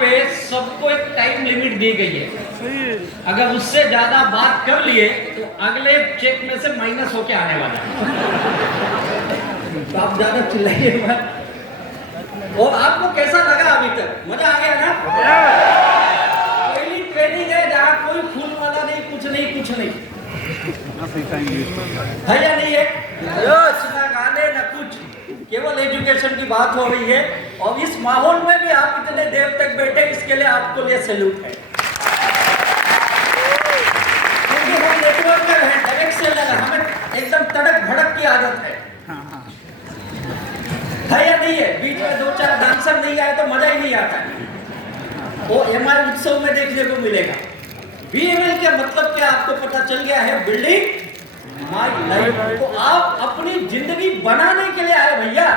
पे सबको एक टाइम लिमिट दी गई है, अगर उससे ज्यादा बात कर लिए तो अगले चेक में से माइनस होके आने वाला है। तो आप ज्यादा चिल्लाइए मत। और आपको कैसा लगा अभी तक? मजा आ गया ना? पहली ट्रेनिंग है जहाँ कोई फूल वाला नहीं, कुछ नहीं है या नहीं है? ना गाने ना कुछ, केवल एजुकेशन की बात हो रही है। और इस माहौल में भी आप इतने देर तक बैठे, इसके लिए आपको लिए सैल्यूट है। क्योंकि हम नेटवर्कर हैं, डायरेक्ट से लगा, हमें एकदम तड़क भड़क की आदत है या नहीं है? बीच में 2-4 डांसर नहीं आए तो मजा ही नहीं आता। वो एमआई उत्सव में देखने को मिलेगा। बीएमएल का मतलब क्या आपको पता चल गया है? Building my life. तो आप अपनी जिंदगी बनाने के लिए आए भैया।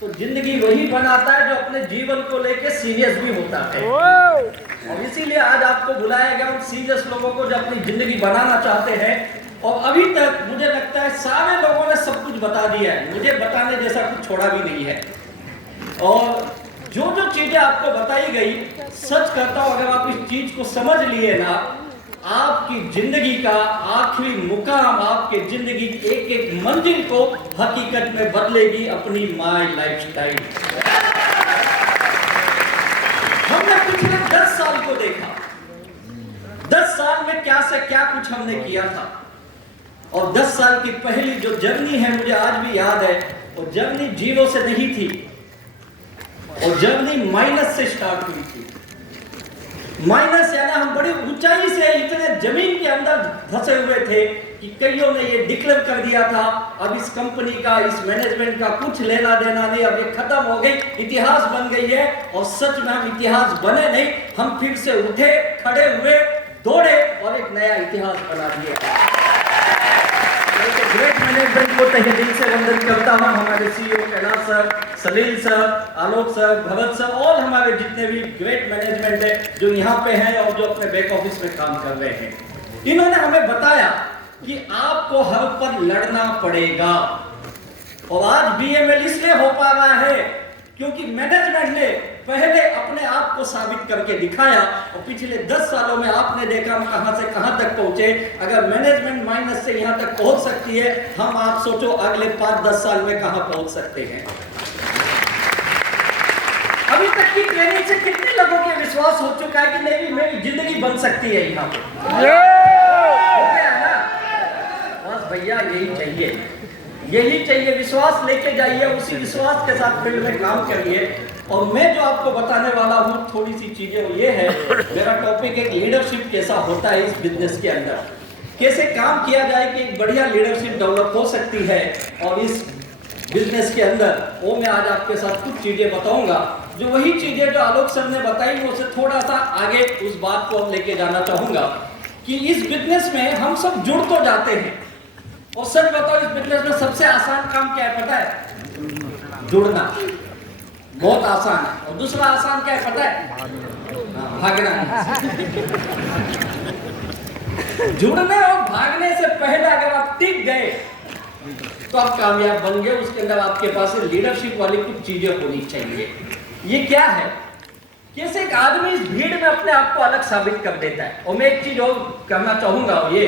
तो जिंदगी वही बनाता है जो अपने जीवन को लेके सीरियस भी होता है। और इसीलिए आज आपको बुलाया गया उन सीरियस लोगों को जो अपनी जिंदगी बनाना चाहते हैं। और अभी तक मुझे लगता है सारे लोगों ने सब कुछ बता दिया है, मुझे बताने जैसा कुछ छोड़ा भी नहीं है। और जो जो चीजें आपको बताई गई, सच कहता हूं, अगर आप इस चीज को समझ लिए ना, आपकी जिंदगी का आखिरी मुकाम, आपके जिंदगी की एक एक मंजिल को हकीकत में बदलेगी अपनी माय लाइफस्टाइल। हमने पिछले 10 साल को देखा, 10 साल में क्या से क्या कुछ हमने किया था। और 10 साल की पहली जो जर्नी है, मुझे आज भी याद है, वो जर्नी 0 से नहीं थी, और जर्नी माइनस से स्टार्ट हुई थी। माइनस यानी हम बड़ी ऊंचाई से इतने जमीन के अंदर धंसे हुए थे कि कईयों ने ये डिक्लेयर कर दिया था, अब इस कंपनी का, इस मैनेजमेंट का कुछ लेना देना नहीं, अब ये खत्म हो गई, इतिहास बन गई है। और सच में हम इतिहास बने नहीं, हम फिर से उठे, खड़े हुए, दौड़े और एक नया इतिहास बना दिया। तो ग्रेट मैनेजमेंट को तहे दिल से वंदन करता हूं। हमारे सीईओ कैलाश सर, सलील सर, आलोक सर, भरत सर और हमारे जितने भी ग्रेट मैनेजमेंट है जो यहाँ पे हैं और जो अपने बैक ऑफिस में काम कर रहे हैं, इन्होंने हमें बताया कि आपको हर पर लड़ना पड़ेगा। और आज बीएमएल इसलिए हो पा रहा है क्योंकि मैनेजमेंट ने पहले अपने आप को साबित करके दिखाया। और पिछले 10 सालों में आपने देखा हम कहां से कहां तक पहुंचे। अगर मैनेजमेंट माइनस से यहां तक पहुंच सकती है, हम आप सोचो अगले 5-10 साल में कहां पहुंच सकते हैं। अभी तक की ट्रेनिंग से कितने लोगों के विश्वास हो चुका है कि नहीं, मेरी जिंदगी बन सकती है यहाँ पे? हो गया ना? बस भैया यही चाहिए, विश्वास लेके जाइए, उसी विश्वास के साथ फील्ड में काम करिए। और मैं जो आपको बताने वाला हूँ थोड़ी सी चीजें, वो ये है, मेरा टॉपिक एक लीडरशिप कैसा होता है इस बिजनेस के अंदर, कैसे काम किया जाए कि एक बढ़िया लीडरशिप डेवलप हो सकती है। और इस बिजनेस के अंदर वो मैं आज आपके साथ कुछ चीजें बताऊंगा, जो वही चीजें जो आलोक सर ने बताई, वो से थोड़ा सा आगे उस बात को लेके जाना चाहूंगा कि इस बिजनेस में हम सब जुड़ तो जाते हैं। और सर बताओ, इस बिजनेस में सबसे आसान काम क्या है पता है? जुड़ना, बहुत आसान है। और दूसरा आसान क्या है पता है? भागना। जुड़ने और भागने से पहले अगर आप टिक गए तो आप कामयाब बन गए। उसके अंदर आपके पास लीडरशिप वाली कुछ चीजें होनी चाहिए। ये क्या है? कैसे एक आदमी इस भीड़ में अपने आप को अलग साबित कर देता है। और मैं एक चीज और कहना चाहूंगा, ये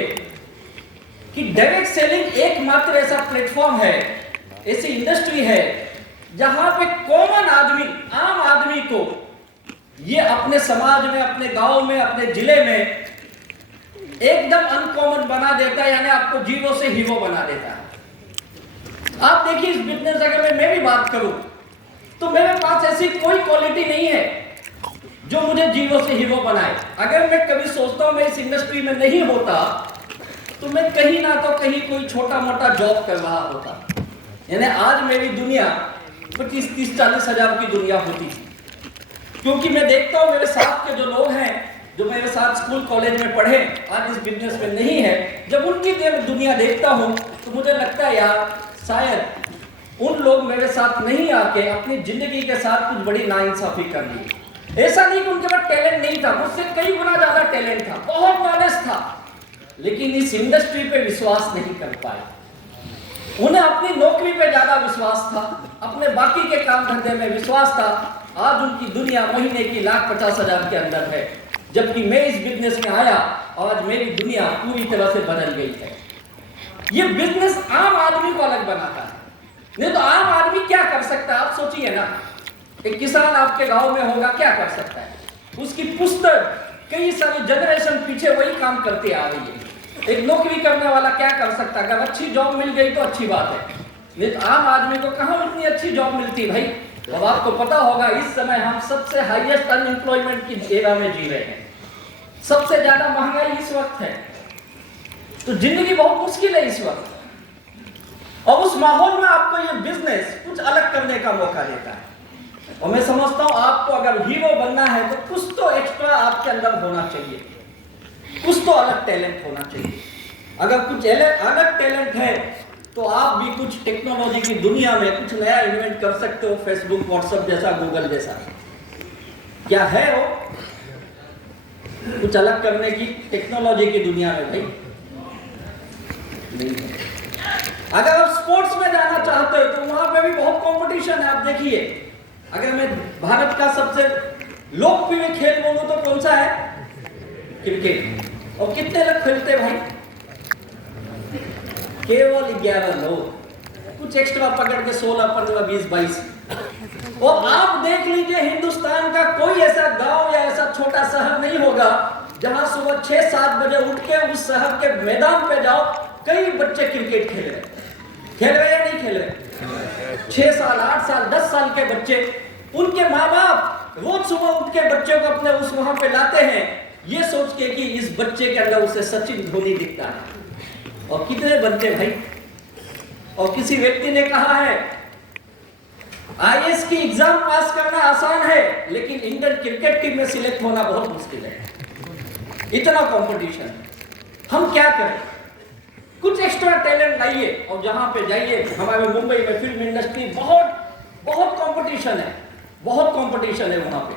कि डायरेक्ट सेलिंग एकमात्र ऐसा प्लेटफॉर्म है, ऐसी इंडस्ट्री है जहां पे कॉमन आदमी, आम आदमी को ये अपने समाज में, अपने गांव में, अपने जिले में एकदम अनकॉमन बना देता है, यानी आपको जीरो से हीरो बना देता है। आप देखिए इस बिजनेस अगर मैं भी बात करूं तो मेरे पास ऐसी कोई क्वालिटी नहीं है जो मुझे जीरो से हीरो बनाए। अगर मैं कभी सोचता हूं मैं इस इंडस्ट्री में नहीं होता तो मैं कहीं ना तो कहीं कोई छोटा मोटा जॉब कर रहा होता। यानी आज मेरी दुनिया 25-30-40 हजार की दुनिया होती थी। क्योंकि मैं देखता हूँ मेरे साथ के जो लोग हैं, जो मेरे साथ स्कूल कॉलेज में पढ़े, आज इस बिजनेस में नहीं है, जब उनकी दुनिया देखता हूँ तो मुझे लगता है यार शायद उन लोग मेरे साथ नहीं आके अपनी जिंदगी के साथ कुछ बड़ी नाइंसाफी कर ली। ऐसा नहीं कि उनके पास टैलेंट नहीं था, मुझसे कई गुना ज्यादा टैलेंट था, बहुत नॉलेज था, लेकिन इस इंडस्ट्री पे विश्वास नहीं कर पाए। उन्हें अपनी नौकरी पे ज्यादा विश्वास था, अपने बाकी के काम धंधे में विश्वास था, आज उनकी दुनिया महीने की 1,50,000 के अंदर है, जबकि मैं इस बिजनेस में आया और आज मेरी दुनिया पूरी तरह से बदल गई है। ये बिजनेस आम आदमी को अलग बनाता है। नहीं तो आम आदमी क्या कर सकता है, आप सोचिए ना। एक किसान आपके गांव में होगा, क्या कर सकता है? उसकी पुस्तक कई सारी जनरेशन पीछे वही काम करते आ रही है। एक नौकरी करने वाला क्या कर सकता है? अगर अच्छी जॉब मिल गई तो अच्छी बात है, नहीं तो आम आदमी को कहां इतनी अच्छी जॉब मिलती भाई। अब आपको पता होगा इस समय हम सबसे हाईएस्ट अनएम्प्लॉयमेंट की एरा में जी रहे हैं, सबसे ज्यादा महंगाई इस वक्त है, तो जिंदगी बहुत मुश्किल है इस वक्त। और उस माहौल में आपको ये बिजनेस कुछ अलग करने का मौका देता है। और मैं समझता हूं आपको अगर हीरो बनना है तो कुछ तो एक्स्ट्रा आपके अंदर होना चाहिए, कुछ तो अलग टैलेंट होना चाहिए। अगर कुछ अलग टैलेंट है तो आप भी कुछ टेक्नोलॉजी की दुनिया में कुछ नया इन्वेंट कर सकते हो, फेसबुक, व्हाट्सएप जैसा, गूगल जैसा। क्या है वो कुछ अलग करने की टेक्नोलॉजी की दुनिया में भाई? नहीं है। अगर आप स्पोर्ट्स में जाना चाहते हो तो वहां पे भी बहुत कंपटीशन है। आप देखिए, अगर मैं भारत का सबसे लोकप्रिय खेल बोलूं तो कौन सा है? क्रिकेट। और कितने लोग खेलते भाई? केवल 11 लोग, कुछ एक्स्ट्रा पकड़ के 16, 15, 20, 22। और आप देख लीजिए हिंदुस्तान का कोई ऐसा गांव या ऐसा छोटा शहर नहीं होगा जहां सुबह 6-7 बजे उठ के उस शहर के मैदान पे जाओ, कई बच्चे क्रिकेट खेल रहे या नहीं खेल रहे? 6 साल, 8 साल, 10 साल के बच्चे, उनके माँ बाप रोज सुबह उठ के बच्चों को अपने उस वहां पे लाते हैं, ये सोच के कि इस बच्चे के अंदर उसे सचिन धोनी दिखता है। और कितने बनते भाई? और किसी व्यक्ति ने कहा है आईएएस की एग्जाम पास करना आसान है, लेकिन इंडियन क्रिकेट टीम में सिलेक्ट होना बहुत मुश्किल है। इतना कंपटीशन। हम क्या करें? कुछ एक्स्ट्रा टैलेंट लाइए और जहां पे जाइए, हमारे मुंबई में फिल्म इंडस्ट्री बहुत कंपटीशन है, बहुत कंपटीशन है वहां पे।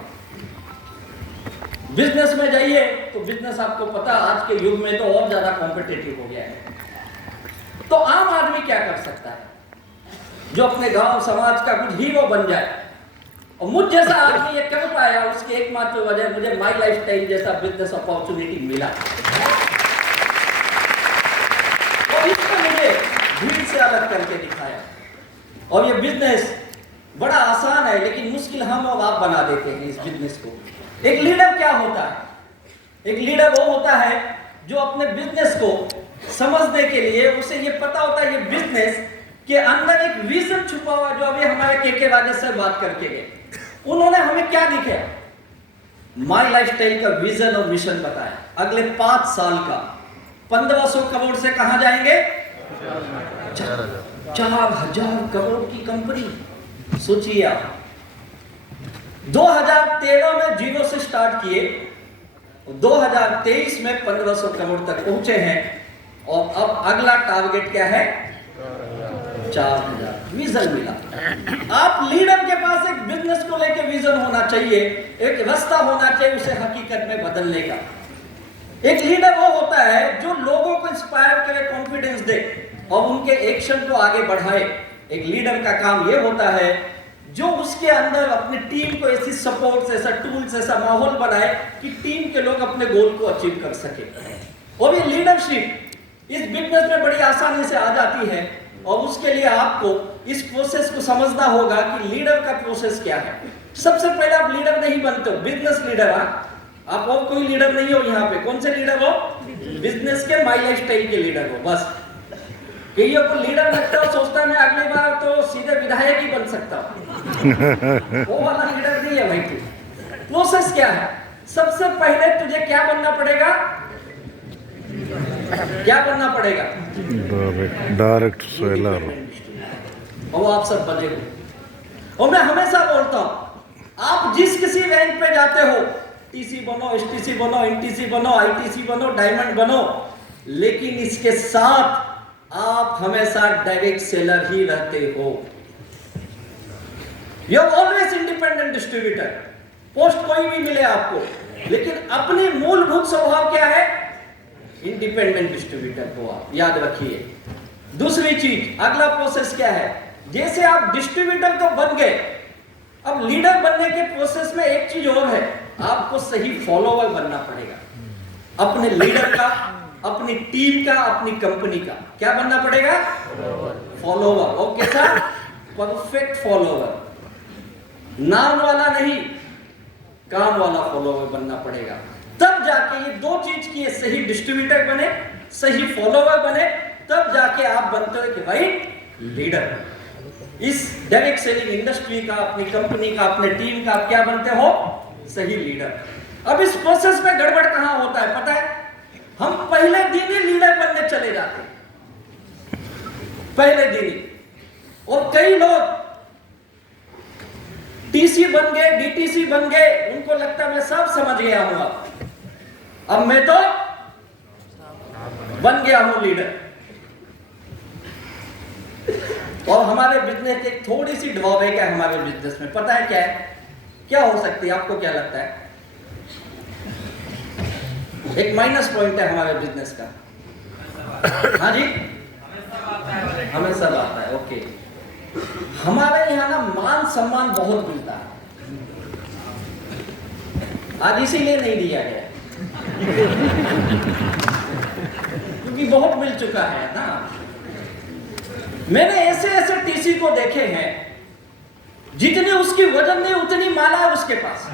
बिजनेस में जाइए तो बिजनेस आपको पता आज के युग में तो और ज्यादा कॉम्पिटिटिव हो गया है। तो आम आदमी क्या कर सकता है जो अपने गांव समाज का कुछ हीरो बन जाए? और मुझ जैसा आदमी ये कर पाया, उसकी एकमात्र वजह मुझे माई लाइफस्टाइल जैसा बिजनेस अपॉर्चुनिटी मिला और इसने मुझे भीड़ से अलग करके दिखाया। और ये बिजनेस बड़ा आसान है, लेकिन मुश्किल हम और आप बना देते हैं इस बिजनेस को। एक लीडर क्या होता है? एक लीडर वो होता है जो अपने बिजनेस को समझने के लिए उसे ये पता होता है ये बिजनेस के अंदर एक विजन छुपा हुआ, जो अभी हमारे के राजेश से बात करके गए। उन्होंने हमें क्या दिखाया? माई लाइफस्टाइल का विजन और मिशन बताया। अगले 5 साल का 1500 करोड़ से कहां जाएंगे? 4,000 करोड़ की कंपनी। सोचिए आप, 2013 में 0 से स्टार्ट किए, 2023 में 1500 करोड़ तक पहुंचे हैं और अब अगला टारगेट क्या है? 4,000। विजन मिला। आप लीडर के पास एक बिजनेस को लेकर विजन होना चाहिए, एक रास्ता होना चाहिए उसे हकीकत में बदलने का। एक लीडर वो होता है जो लोगों को इंस्पायर करे, कॉन्फिडेंस दे और उनके एक्शन को आगे बढ़ाए। एक लीडर का काम ये होता है जो उसके अंदर अपनी टीम को ऐसी सपोर्ट, ऐसा टूल्स, ऐसा माहौल बनाए कि टीम के लोग अपने गोल को अचीव कर सके। और ये लीडरशिप इस बिजनेस में बड़ी आसानी से आ जाती है और उसके लिए आपको इस प्रोसेस को समझना होगा कि लीडर का प्रोसेस क्या है। सबसे पहले आप लीडर नहीं बनते हो, बिजनेस लीडर। आप और कोई लीडर नहीं हो यहाँ पे। कौन से लीडर हो? बिजनेस के माई लाइफस्टाइल के लीडर हो। बस कईयों को लीडर लगता है, सोचता है मैं अगली बार तो सीधे विधायक ही बन सकता हूँ। वो वाला लीडर नहीं है भाई तू। प्रोसेस क्या है? सबसे पहले तुझे क्या बनना पड़ेगा? क्या बनना पड़ेगा? Direct seller. और आप सब बजे हो। और मैं हमेशा बोलता हूं, आप जिस किसी रैंक पे जाते हो, टीसी बनो, एसटीसी बनो, एनटीसी बनो, आईटीसी बनो, डायमंड बनो, लेकिन इसके साथ आप हमेशा डायरेक्ट सेलर ही रहते हो। You are always independent distributor. Post कोई भी मिले आपको, लेकिन अपनी मूलभूत स्वभाव क्या है? इंडिपेंडेंट डिस्ट्रीब्यूटर को आप याद रखिए। दूसरी चीज, अगला प्रोसेस क्या है? जैसे आप डिस्ट्रीब्यूटर तो बन गए, अब लीडर बनने के प्रोसेस में एक चीज और है, आपको सही फॉलोवर बनना पड़ेगा अपने लीडर का, अपनी टीम का, अपनी कंपनी का। क्या बनना पड़ेगा? फॉलोवर। और कैसा? परफेक्ट फॉलोवर, नाम वाला नहीं, काम वाला फॉलोवर बनना पड़ेगा। तब जाके ये दो चीज की, सही डिस्ट्रीब्यूटर बने, सही फॉलोवर बने, तब जाके आप बनते हो कि भाई लीडर। इस डायरेक्ट सेलिंग इंडस्ट्री का, अपनी कंपनी का, अपने टीम का आप क्या बनते हो? सही लीडर। अब इस प्रोसेस में गड़बड़ कहां होता है पता है? हम पहले दिन ही लीडर बनने चले जाते हैं, पहले दिन ही। और कई लोग टीसी बन गए, डीटीसी बन गए, उनको लगता है मैं सब समझ गया हूं, अब मैं तो बन गया हूं लीडर। और हमारे बिजनेस की एक थोड़ी सी ड्रॉबैक है हमारे बिजनेस में, पता है क्या है? क्या हो सकती है? आपको क्या लगता है? एक माइनस पॉइंट है हमारे बिजनेस का। हाँ जी, हमें सब आता है। ओके, हमारे यहाँ ना मान सम्मान बहुत मिलता है, आज इसीलिए नहीं दिया गया क्योंकि बहुत मिल चुका है ना। मैंने ऐसे ऐसे टीसी को देखे हैं, जितनी उसकी वजन नहीं उतनी माला है उसके पास।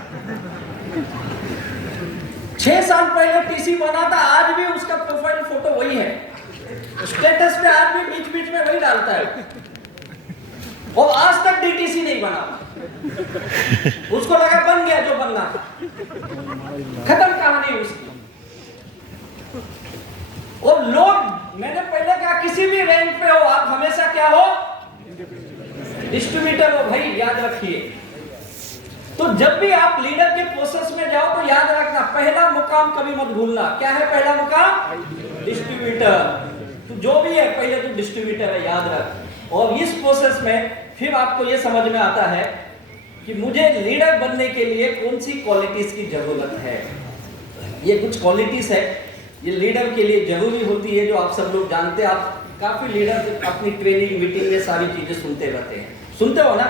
6 साल पहले टीसी बना था, आज भी उसका प्रोफाइल फोटो वही है, स्टेटस पे आज भी बीच बीच में वही डालता है, और आज तक डीटीसी नहीं बना। उसको लगा बन गया जो बनना, खत्म कहानी उसकी। और लोग, मैंने पहले कहा किसी भी रैंक पे हो आप हमेशा क्या हो? डिस्ट्रीब्यूटर हो भाई, याद रखिए। तो जब भी आप लीडर के प्रोसेस में जाओ तो याद रखना, पहला मुकाम कभी मत भूलना। क्या है पहला मुकाम? डिस्ट्रीब्यूटर। तो जो भी है पहले तो डिस्ट्रीब्यूटर है, याद रख। और इस प्रोसेस में फिर आपको यह समझ में आता है कि मुझे लीडर बनने के लिए कौन सी क्वालिटीज की जरूरत है। ये कुछ क्वालिटीज है, ये लीडर के लिए जरूरी होती है, जो आप सब लोग जानते हैं। आप काफी लीडर अपनी ट्रेनिंग मीटिंग में सारी चीजें सुनते रहते हैं, सुनते हो ना?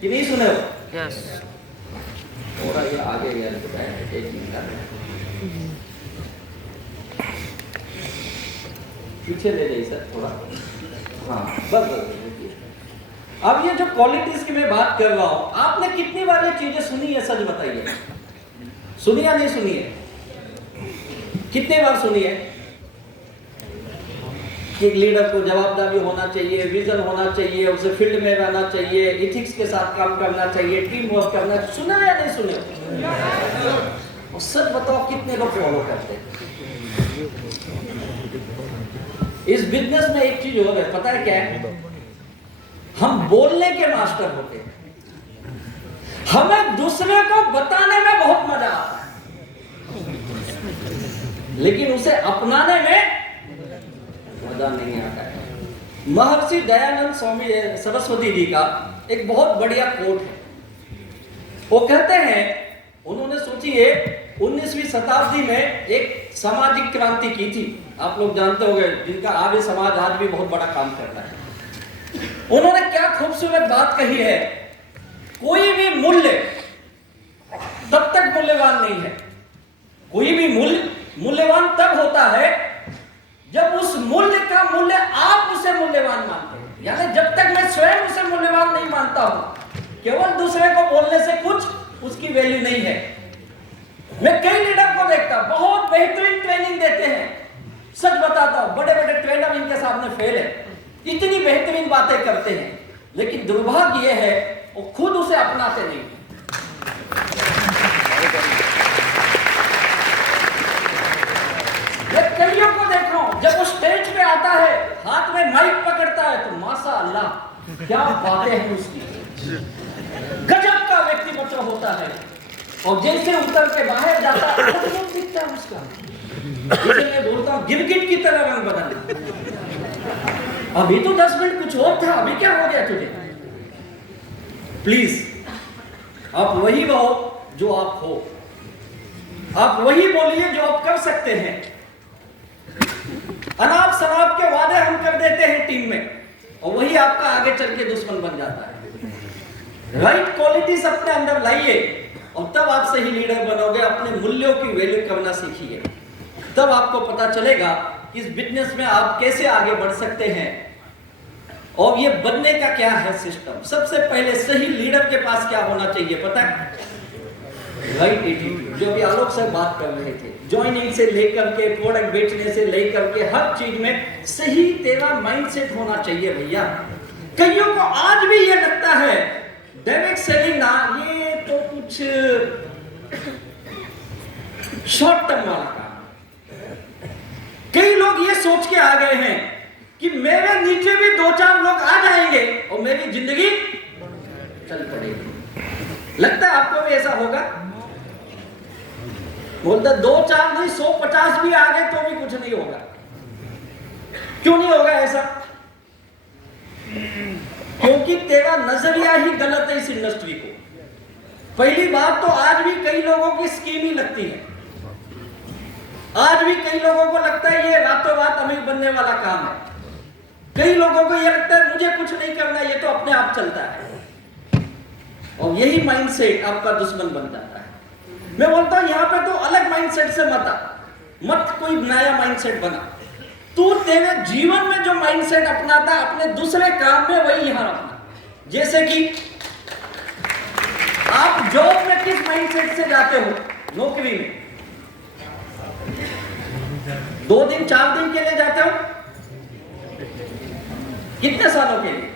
कि नहीं सुने हो? यस। थोड़ा ये आगे एक मिनट पीछे ले जाइए सर थोड़ा। हाँ बस। अब ये जो क्वालिटीज की मैं बात कर रहा हूं, आपने कितनी बार ये चीजें सुनी है? सच बताइए, सुनी या नहीं सुनी है? कितनी बार सुनी है कि लीडर को जवाबदारी होना चाहिए, विजन होना चाहिए, उसे फील्ड में रहना चाहिए, इथिक्स के साथ काम करना चाहिए, टीम वर्क करना। सुना या नहीं सुने? और सच बताओ कितने लोग फॉलो करते हैं? इस बिजनेस में एक चीज और है, पता है क्या है? हम बोलने के मास्टर होते हैं, हमें दूसरे को बताने में बहुत मजा आता है, लेकिन उसे अपनाने में मजा नहीं आता है। महर्षि दयानंद स्वामी सरस्वती जी का एक बहुत बढ़िया कोट है। वो कहते हैं, उन्होंने सोचिए 19वीं शताब्दी में एक सामाजिक क्रांति की थी। आप लोग जानते होंगे, जिनका आर्य समाज आज भी बहुत बड़ा काम करता है। उन्होंने क्या खूबसूरत बात कही है, कोई भी मूल्य तब तक मूल्यवान नहीं है, कोई भी मूल्य मूल्यवान तब होता है जब उस मूल्य का मूल्य आप उसे मूल्यवान मानते हैं। यानी जब तक मैं स्वयं उसे मूल्यवान नहीं मानता हूं, केवल दूसरे को बोलने से कुछ उसकी वैल्यू नहीं है। मैं कई लीडर को देखता, बहुत बेहतरीन ट्रेनिंग देते हैं, सच बताता हूं, बड़े बड़े ट्रेनर इनके सामने फेल है, इतनी बेहतरीन बातें करते हैं, लेकिन दुर्भाग्य यह है वो खुद उसे अपनाते नहीं। कईयों को देखो, जब वो स्टेज पे आता है, हाथ में माइक पकड़ता है, तो माशाअल्लाह क्या बातें हैं उसकी, गजब का व्यक्तित्व होता है। और जैसे उतर के बाहर जाता है तो दिखता है उसका, इसे मैं बोलता हूँ गिरगिट की तरह रंग बदलना। अभी तो 10 मिनट कुछ और था, अभी क्या हो गया तुझे? प्लीज आप वही रहो जो आप हो, आप वही बोलिए जो आप कर सकते हैं। अनाप शनाप के वादे हम कर देते हैं टीम में, और वही आपका आगे चल के दुश्मन बन जाता है। राइट क्वालिटीज अपने अंदर लाइए और तब आप सही लीडर बनोगे। अपने मूल्यों की वैल्यू करना सीखिए, तब आपको पता चलेगा कि इस बिजनेस में आप कैसे आगे बढ़ सकते हैं। और ये बनने का क्या है सिस्टम। सबसे पहले सही लीडर के पास क्या होना चाहिए पता है? राइट एटीट्यूड, जो भी आलोक सर बात कर रहे थे, ज्वाइनिंग से लेकर के प्रोडक्ट बेचने से लेकर के हर चीज में सही तेरा माइंडसेट होना चाहिए भैया। कईयों को आज भी ये लगता है डायरेक्ट सेलिंग ना ये तो कुछ शॉर्ट टर्म वाला काम। कई लोग ये सोच के आ गए हैं कि मेरे नीचे भी 2-4 लोग आ जाएंगे और मेरी जिंदगी चल पड़ेगी। लगता है आपको भी ऐसा होगा? बोलते 2-4 नहीं 150 भी आ गए तो भी कुछ नहीं होगा। क्यों नहीं होगा ऐसा? क्योंकि तेरा नजरिया ही गलत है इस इंडस्ट्री को। पहली बात तो आज भी कई लोगों की स्कीम ही लगती है। आज भी कई लोगों को लगता है ये रातों रात अमीर बनने वाला काम है। कई लोगों को ये लगता है मुझे कुछ नहीं करना, ये तो अपने आप चलता है। और यही माइंडसेट आपका दुश्मन बन जाता है। मैं बोलता हूं यहां पे तो अलग माइंडसेट से मत कोई नया माइंडसेट बना। तू तेरे जीवन में जो माइंडसेट अपनाता अपने दूसरे काम में वही यहां रखना। जैसे कि आप जॉब में किस माइंडसेट से जाते हो? नौकरी में 2 दिन 4 दिन के लिए जाते हो? कितने सालों के लिए?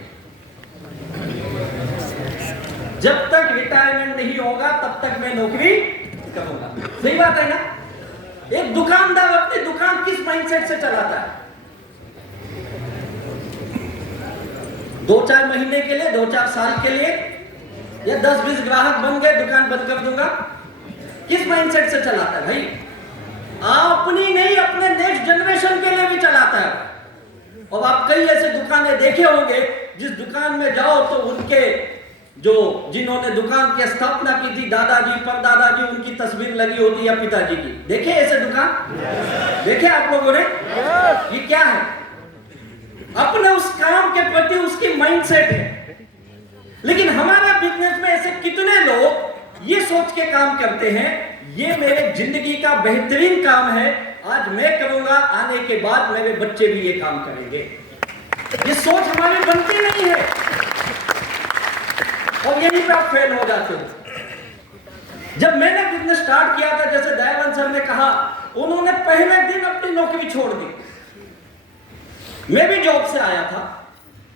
जब तक रिटायरमेंट नहीं होगा तब तक मैं नौकरी करूंगा। सही बात है ना? एक दुकानदार अपनी दुकान किस माइंडसेट से चलाता है? 2-4 महीने के लिए, 2-4 साल के लिए, या 10-20 ग्राहक बन गए दुकान बंद कर दूंगा। किस माइंडसेट से चलाता है भाई? अपनी नहीं अपने नेक्स्ट जनरेशन के लिए भी चलाता है। और आप कई ऐसे दुकानें देखे होंगे जिस दुकान में जाओ तो उनके जो जिन्होंने दुकान की स्थापना की थी दादाजी परदादाजी उनकी तस्वीर लगी होती है या पिताजी की। देखे ऐसे दुकान? देखे आप लोगों ने? ये क्या है? अपने उस काम के प्रति उसकी माइंडसेट है। लेकिन हमारा बिजनेस में ऐसे कितने लोग ये सोच के काम करते हैं ये मेरे जिंदगी का बेहतरीन काम है, आज मैं करूंगा, आने के बाद मेरे बच्चे भी ये काम करेंगे। ये सोच हमारी बनती नहीं है और यहीं पे आप फेल हो जाते हो। जब मैंने बिजनेस स्टार्ट किया था, जैसे दयानंद सर ने कहा, उन्होंने पहले दिन अपनी नौकरी छोड़ दी। मैं भी जॉब से आया था,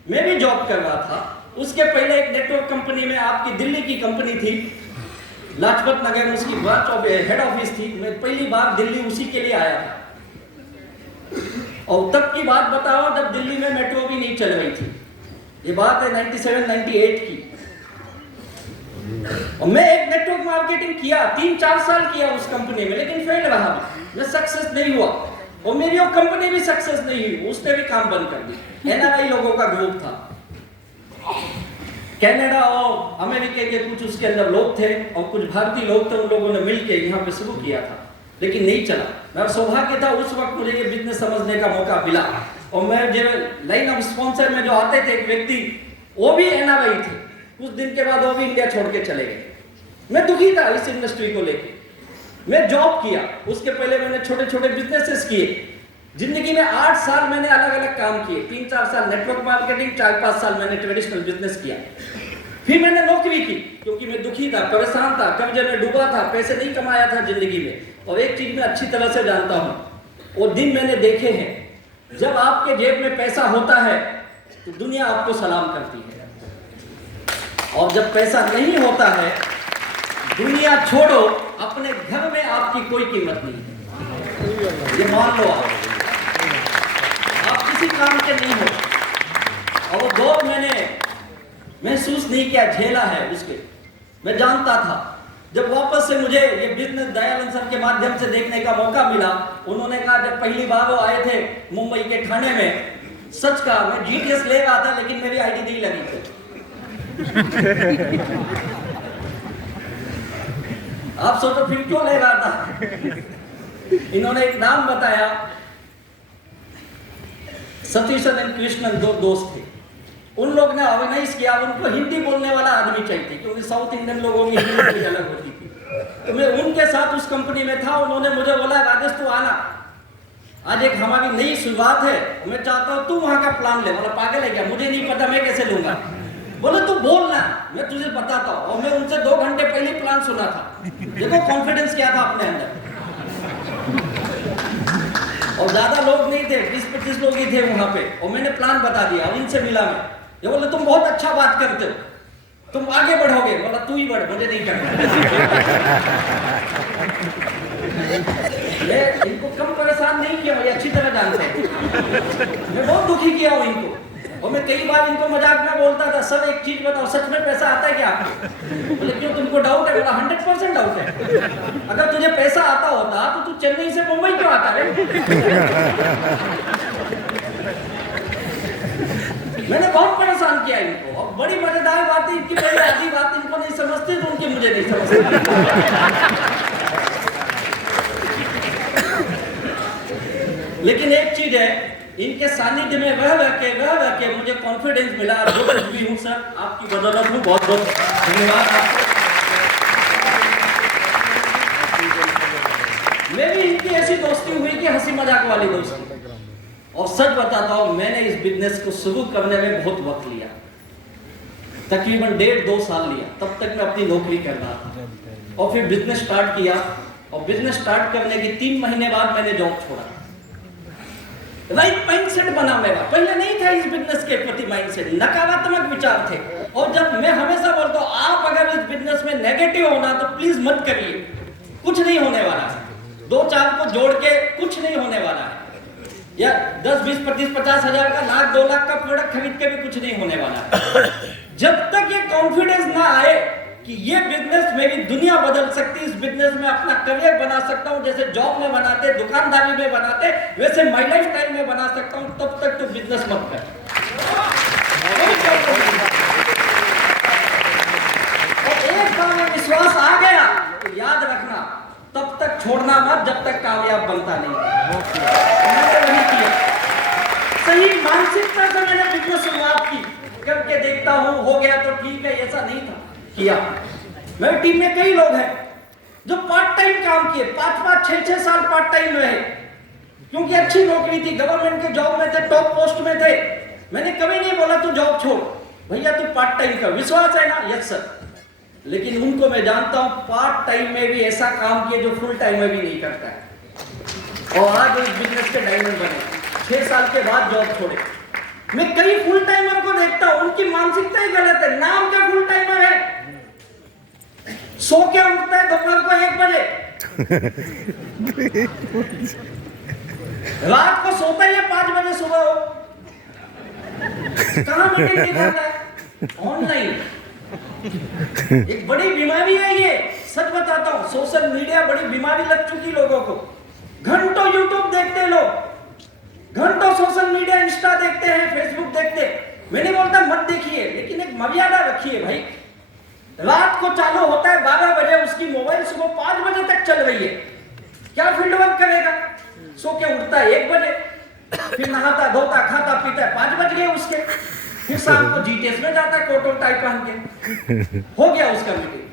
मैं भी जॉब कर रहा था। उसके पहले एक नेटवर्क कंपनी में, आपकी दिल्ली की कंपनी थी, लाजपत नगर में उसकी ब्रांच ऑफ हेड ऑफिस थी। मैं पहली बार दिल्ली उसी के लिए आया था। और तब की बात बताओ जब दिल्ली में मेट्रो भी नहीं चल रही थी। ये बात है 97-98 की। और मैं एक नेटवर्क मार्केटिंग किया, 3-4 साल किया उस कंपनी में, लेकिन फेल रहा मैं सक्सेस नहीं हुआ। और मेरी वो कंपनी भी सक्सेस नहीं हुई, उसने भी काम बंद कर दी। एनआरआई लोगों का ग्रुप था, कनाडा और अमेरिका के कुछ उसके अंदर लोग थे और कुछ भारतीय लोग थे। उन लोगों ने मिलकर यहाँ पे शुरू किया था, लेकिन नहीं चला। मेरा सौभाग्य था उस वक्त मुझे ये बिजनेस समझने का मौका मिला। और मैं जो लाइन ऑफ स्पॉन्सर में जो आते थे एक व्यक्ति, वो भी एनआरआई थे। कुछ दिन के बाद वो भी इंडिया छोड़ के चले गए। मैं दुखी था इस इंडस्ट्री को लेके। मैं जॉब किया, उसके पहले मैंने छोटे छोटे बिजनेसेस किए। जिंदगी में 8 साल मैंने अलग अलग काम किए, 3-4 साल नेटवर्क मार्केटिंग, 4-5 साल मैंने ट्रेडिशनल बिजनेस किया। फिर मैंने नौकरी की क्योंकि मैं दुखी था, परेशान था, कर्जे में डूबा था, पैसे नहीं कमाया था जिंदगी में। और एक चीज मैं अच्छी तरह से जानता हूं, वो दिन मैंने देखे हैं, जब आपके जेब में पैसा होता है तो दुनिया आपको सलाम करती है, और जब पैसा नहीं होता है, दुनिया छोड़ो, अपने घर में आपकी कोई कीमत नहीं है। ये मान लो, आप किसी काम के नहीं हो। और वो दौर मैंने महसूस नहीं किया, झेला है उसके। मैं जानता था। जब वापस से मुझे ये बिजनेस दयानंद सर के माध्यम से देखने का मौका मिला, उन्होंने कहा, जब पहली बार वो आए थे मुंबई के थाने में, सच कहा, मैं जीटीएस ले रहा था लेकिन मेरी आईडी नहीं लगी थी। आप सोचो फिर क्यों ले रहा था? इन्होंने एक नाम बताया, सतीश एंड कृष्णन, 2 दोस्त थे। उन लोग ने ऑर्गेनाइज किया, उनको हिंदी बोलने वाला आदमी चाहिए क्योंकि साउथ इंडियन लोगों की हिंदी थोड़ी अलग होती थी। तो मैं उनके साथ उस कंपनी में था। उन्होंने मुझे बोला राजेश तू आना, आज एक हमारी नई शुरुआत है, मैं चाहता हूँ तू वहाँ का प्लान ले। बोला पागल है क्या, मुझे नहीं पता, मैं कैसे लूंगा। बोले तू बोलना, मैं तुझे बताता हूँ। और मैं उनसे 2 घंटे पहले प्लान सुना था। देखो कॉन्फिडेंस क्या था अपने अंदर। और ज्यादा लोग नहीं थे, 20-25 लोग ही थे वहां पे। और मैंने प्लान बता दिया और इनसे मिला मैं। ये बोले तुम बहुत अच्छा बात करते हो, तुम आगे बढ़ोगे। बोला तू ही बढ़, मुझे नहीं करना। इनको कम परेशान नहीं किया, ये अच्छी तरह जानते हैं। मैं बहुत दुखी किया हूँ इनको। और मैं कई बार इनको मजाक में बोलता था, सर एक चीज बताओ, सच में पैसा आता है क्या आपको? बोले क्यों, तुमको डाउट है? बोला 100% डाउट है। अगर तुझे पैसा आता होता तो तू चेन्नई से मुंबई क्यों आता है? मैंने बहुत परेशान किया इनको। और बड़ी मजेदार बात है, इनकी पहले आधी बात इनको नहीं समझती तो उनकी मुझे नहीं समझती। लेकिन एक चीज है, इनके सानिध्य में वह के मुझे कॉन्फिडेंस मिला। जो कुछ भी हूँ सर, आपकी बदौलत हूँ। बहुत बहुत धन्यवाद आपको। मेरी इनकी ऐसी दोस्ती हुई कि हंसी मजाक वाली दोस्ती। और सच बताता हूँ, मैंने इस बिजनेस को शुरू करने में बहुत वक्त लिया, तकरीबन 1.5-2 साल लिया। तब तक मैं अपनी नौकरी कर रहा था और फिर बिजनेस स्टार्ट किया। और बिजनेस स्टार्ट करने के 3 महीने बाद मैंने जॉब छोड़ा। राइट माइंडसेट बना मेरा, पहले नहीं था इस बिजनेस के प्रति माइंडसेट, नकारात्मक विचार थे। और जब मैं हमेशा बोलता हूँ आप अगर इस बिजनेस में नेगेटिव होना तो प्लीज मत करिए, कुछ नहीं होने वाला है। 2-4 को जोड़ के कुछ नहीं होने वाला है। या 10, 20, 25, 50 हजार का, लाख 2 लाख का प्रोडक्ट खरीद के भी कुछ नहीं होने वाला है। जब तक ये कॉन्फिडेंस ना आए कि ये बिजनेस मेरी दुनिया बदल सकती, इस बिजनेस में अपना करियर बना सकता हूं, जैसे जॉब में बनाते, दुकानदारी में बनाते, वैसे माई लाइफ स्टाइल में बना सकता हूं, तब तक तो बिजनेस मत कर। और एक बार में विश्वास आ गया तो याद रखना, तब तक छोड़ना मत जब तक कामयाब बनता नहीं। मैंने वही किया, सही मानसिकता से मैंने बिजनेस शुरुआत की। करके देखता हूं, हो गया तो ठीक है, ऐसा नहीं था किया। मेरी टीम में कई लोग हैं जो पार्ट टाइम काम किए, 5-5, 6-6 साल पार्ट टाइम रहे, क्योंकि अच्छी नौकरी थी, गवर्नमेंट के जॉब में थे, टॉप पोस्ट में थे। मैंने कभी नहीं बोला तू जॉब छोड़ भैया, तू पार्ट टाइम कर। विश्वास है ना? Yes sir. लेकिन उनको मैं जानता हूं पार्ट टाइम में भी ऐसा काम किए जो फुल टाइम में भी नहीं करता है। और आज इस बिजनेस के डायमंड बने। 6 साल के बाद जॉब छोड़े। मैं कई फुल टाइमर को देखता हूं, उनकी मानसिकता ही गलत है। नाम क्या फुल टाइमर है, सो के उठता है दोपहर को 1 बजे, रात को सोता ही है 5 बजे सुबह हो। कहां मीटिंग दिखाता है? ऑनलाइन। एक बड़ी बीमारी है ये, सच बताता हूं। सोशल मीडिया बड़ी बीमारी लग चुकी लोगों को। घंटों यूट्यूब देखते लोग, घंटों सोशल मीडिया, इंस्टा देखते हैं, फेसबुक देखते। मैं नहीं बोलता मत देखिए, लेकिन एक मर्यादा रखिए भाई। रात को चालू होता है 12 बजे, उसकी मोबाइल सुबह 5 बजे तक चल रही है, क्या फील्ड वर्क करेगा? सो के उठता है 1 बजे, फिर नहाता धोता खाता पीता है, 5 बज गए उसके। फिर शाम को जीटीएस में जाता है कोट और टाई पहन के, हो गया उसका मीटिंग।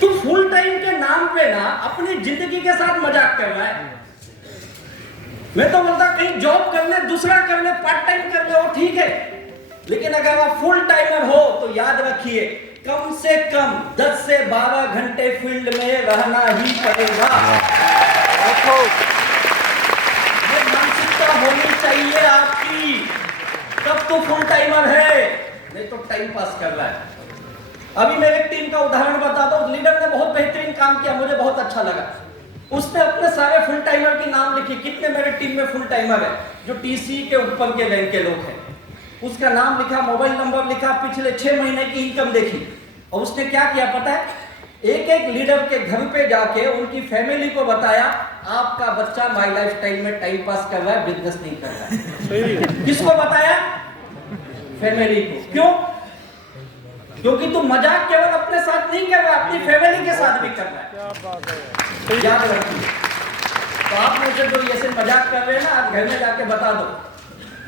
तो फुल टाइम के नाम पे ना अपनी जिंदगी के साथ मजाक कर रहा है। मैं तो बोलता कहीं जॉब कर ले, दूसरा कर ले, पार्ट टाइम कर ले, वो ठीक है। लेकिन अगर आप फुल टाइमर हो तो याद रखिए कम से कम 10 से 12 घंटे फील्ड में रहना ही पड़ेगा। ये मानसिकता होनी चाहिए आपकी, तब तो फुल टाइमर है, नहीं तो टाइम पास कर रहा है। अभी मैं एक टीम का उदाहरण बताता हूँ। लीडर ने बहुत बेहतरीन काम किया, मुझे बहुत अच्छा लगा। उसने अपने सारे फुल टाइमर के नाम लिखे, कितने मेरे टीम में फुल टाइमर है जो टीसी के ऊपर के रैंक के लोग हैं। उसका नाम लिखा, मोबाइल नंबर लिखा, पिछले 6 महीने की इनकम देखी। और उसने क्या किया पता है? एक लीडर के घर पे जाके उनकी फैमिली को बताया, आपका बच्चा माई लाइफ स्टाइल में टाइम पास कर रहा है, बिजनेस नहीं कर रहा है। किसको बताया? फैमिली को। क्यों? क्योंकि तू मजाक केवल अपने साथ नहीं कर रहा, अपनी फैमिली के साथ भी कर रहा है। याद रखिए। तो आप मुझे जो ऐसे मजाक कर रहे हैं ना, आप घर में जाके बता दो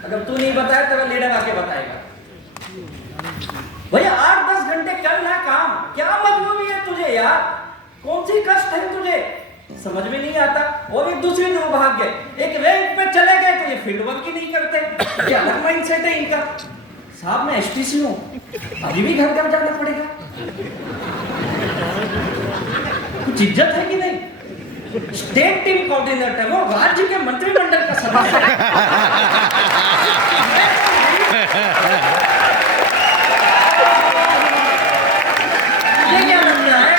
अगर तू नहीं बताया तो लीडर आके बताएगा। भैया 8-10 घंटे करना काम, क्या मजबूरी है तुझे यार? कौन सी कष्ट है तुझे? समझ में नहीं आता। और एक दूसरे में भाग गए, एक रैंक पे चले गए तो ये फील्ड वर्क ही नहीं करते। क्या अलग माइंडसेट है इनका। साहब मैं एसटीसी हूं, अभी भी घर घर जाना पड़ेगा। कुछ इज्जत है कि नहीं? स्टेट टीम कोऑर्डिनेटर वो राज्य के मंत्रिमंडल का सदस्य है। ये क्या लग रहा है?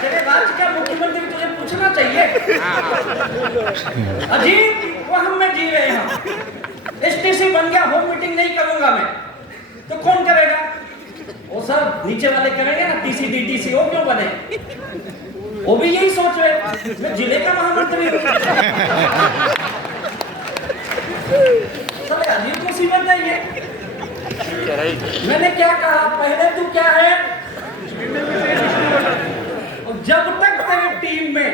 तेरे राज्य का मुख्यमंत्री तुझे पूछना चाहिए। अजीब वहम में जी रहे हम। एसटीसी बन गया, होम मीटिंग नहीं करूंगा मैं, तो कौन करेगा? वो सब नीचे वाले करेंगे ना, टीसी डीटीसी, वो क्यों बने? वो भी यही सोच रहे मैं जिले का महामंत्री हूं। साले अजीब मुसीबत है ये। मैंने क्या कहा पहले, तू क्या है? और जब तक तेरी टीम में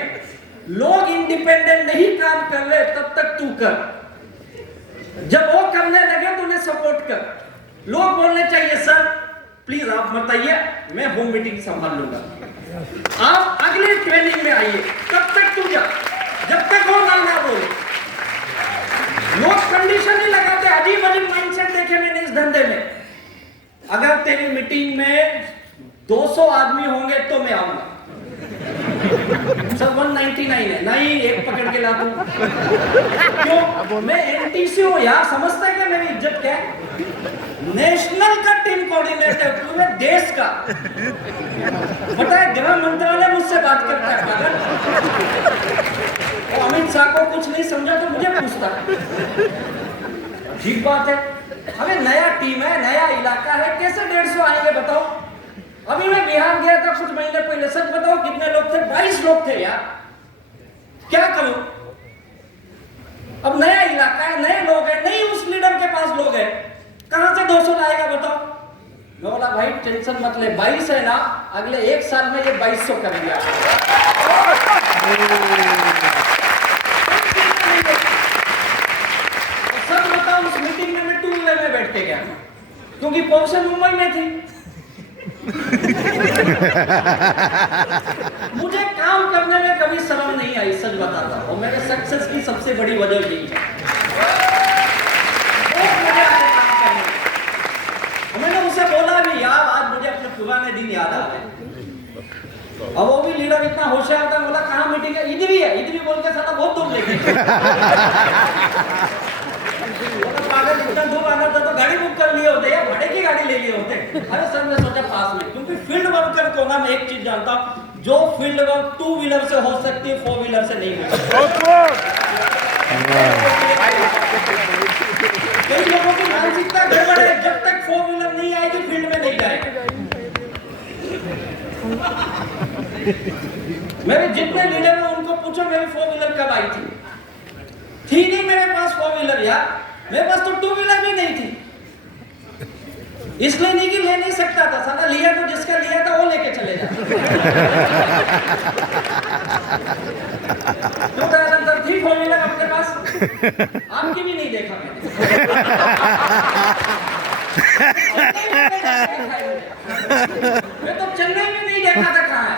लोग इंडिपेंडेंट नहीं काम कर रहे तब तक तू कर। जब वो करने लगे तो उन्हें सपोर्ट कर। लोग बोलने चाहिए सर प्लीज आप मत आइए, मैं होम मीटिंग संभाल लूंगा, आप अगली ट्रेनिंग में आइए, तब तक तू जा, जब तक वो ना बोले। लोग कंडीशन ही लगाते। अजीब अजीब माइंडसेट देखे मैंने इस धंधे में। अगर तेरी मीटिंग में 200 आदमी होंगे तो मैं आऊंगा। सब 199 है, नहीं एक पकड़ के ला दूं। क्यों? मैं एनटीसी हूं यार, समझता है क्या मेरी इज्जत क्या है? नेशनल का टीम कोऑर्डिनेटर पूरे देश का। पता है गृह मंत्रालय मुझसे बात करता है पागल। अमित शाह को कुछ नहीं समझा तो मुझे पूछता है। ठीक बात है। अबे नया टीम है, नया इलाका है, कैसे 150 आएंगे बताओ? अभी मैं बिहार गया था कुछ महीने पहले, सच बताओ कितने लोग थे? 22 लोग थे यार। क्या करूं? अब नया इलाका है, नए लोग हैं, नहीं उस लीडर के पास लोग हैं, कहां से 200 लाएगा बताओ? मैं बोला भाई टेंशन मत ले, 22 है ना, अगले 1 साल में ये 2200 कर दिया। सब बताओ उस मीटिंग में मैं 2 व्हीलर में बैठ के गया क्योंकि पोजीशन मुंबई में थी। मुझे काम करने में कभी शर्म नहीं आई, सच बताता हूं। और मेरे सक्सेस की सबसे बड़ी वजह यही है। मैंने उसे बोला भी यार आज मुझे अपने पुराने दिन याद आ गए। अब वो भी लीडर इतना होशियार था, बोला कहाँ मीटिंग है? इधर ही है, इधर ही बोल के साला बहुत दूर लेके पागल, इतना दूर आना था तो गाड़ी बुक कर लिए होते या भाड़े की गाड़ी ले लिए होते। अरे सर मैं सोचा पास में, क्योंकि फील्ड वर्कर को ना मैं एक चीज जानता हूँ, जो फील्ड वर्क 2 व्हीलर से हो सकती है 4 व्हीलर से नहीं हो सकती। कई लोगों की मानसिकता गड़बड़ है, जब तक 4 व्हीलर नहीं आएगी फील्ड में नहीं जाएगा। मेरे जितने लीडर हैं उनको पूछो मेरी 4 व्हीलर कब आई थी नहीं मेरे पास 4 व्हीलर यार, मेरे पास तो 2 व्हीलर भी नहीं थी। इसलिए नहीं कि ले नहीं सकता था, साला लिया तो जिसका लिया था वो लेके चले जाता। तो अंदर थी 4 व्हीलर अपने पास, आपकी भी नहीं देखा मैंने। मैं तो चेन्नई में नहीं देखा था कहाँ है।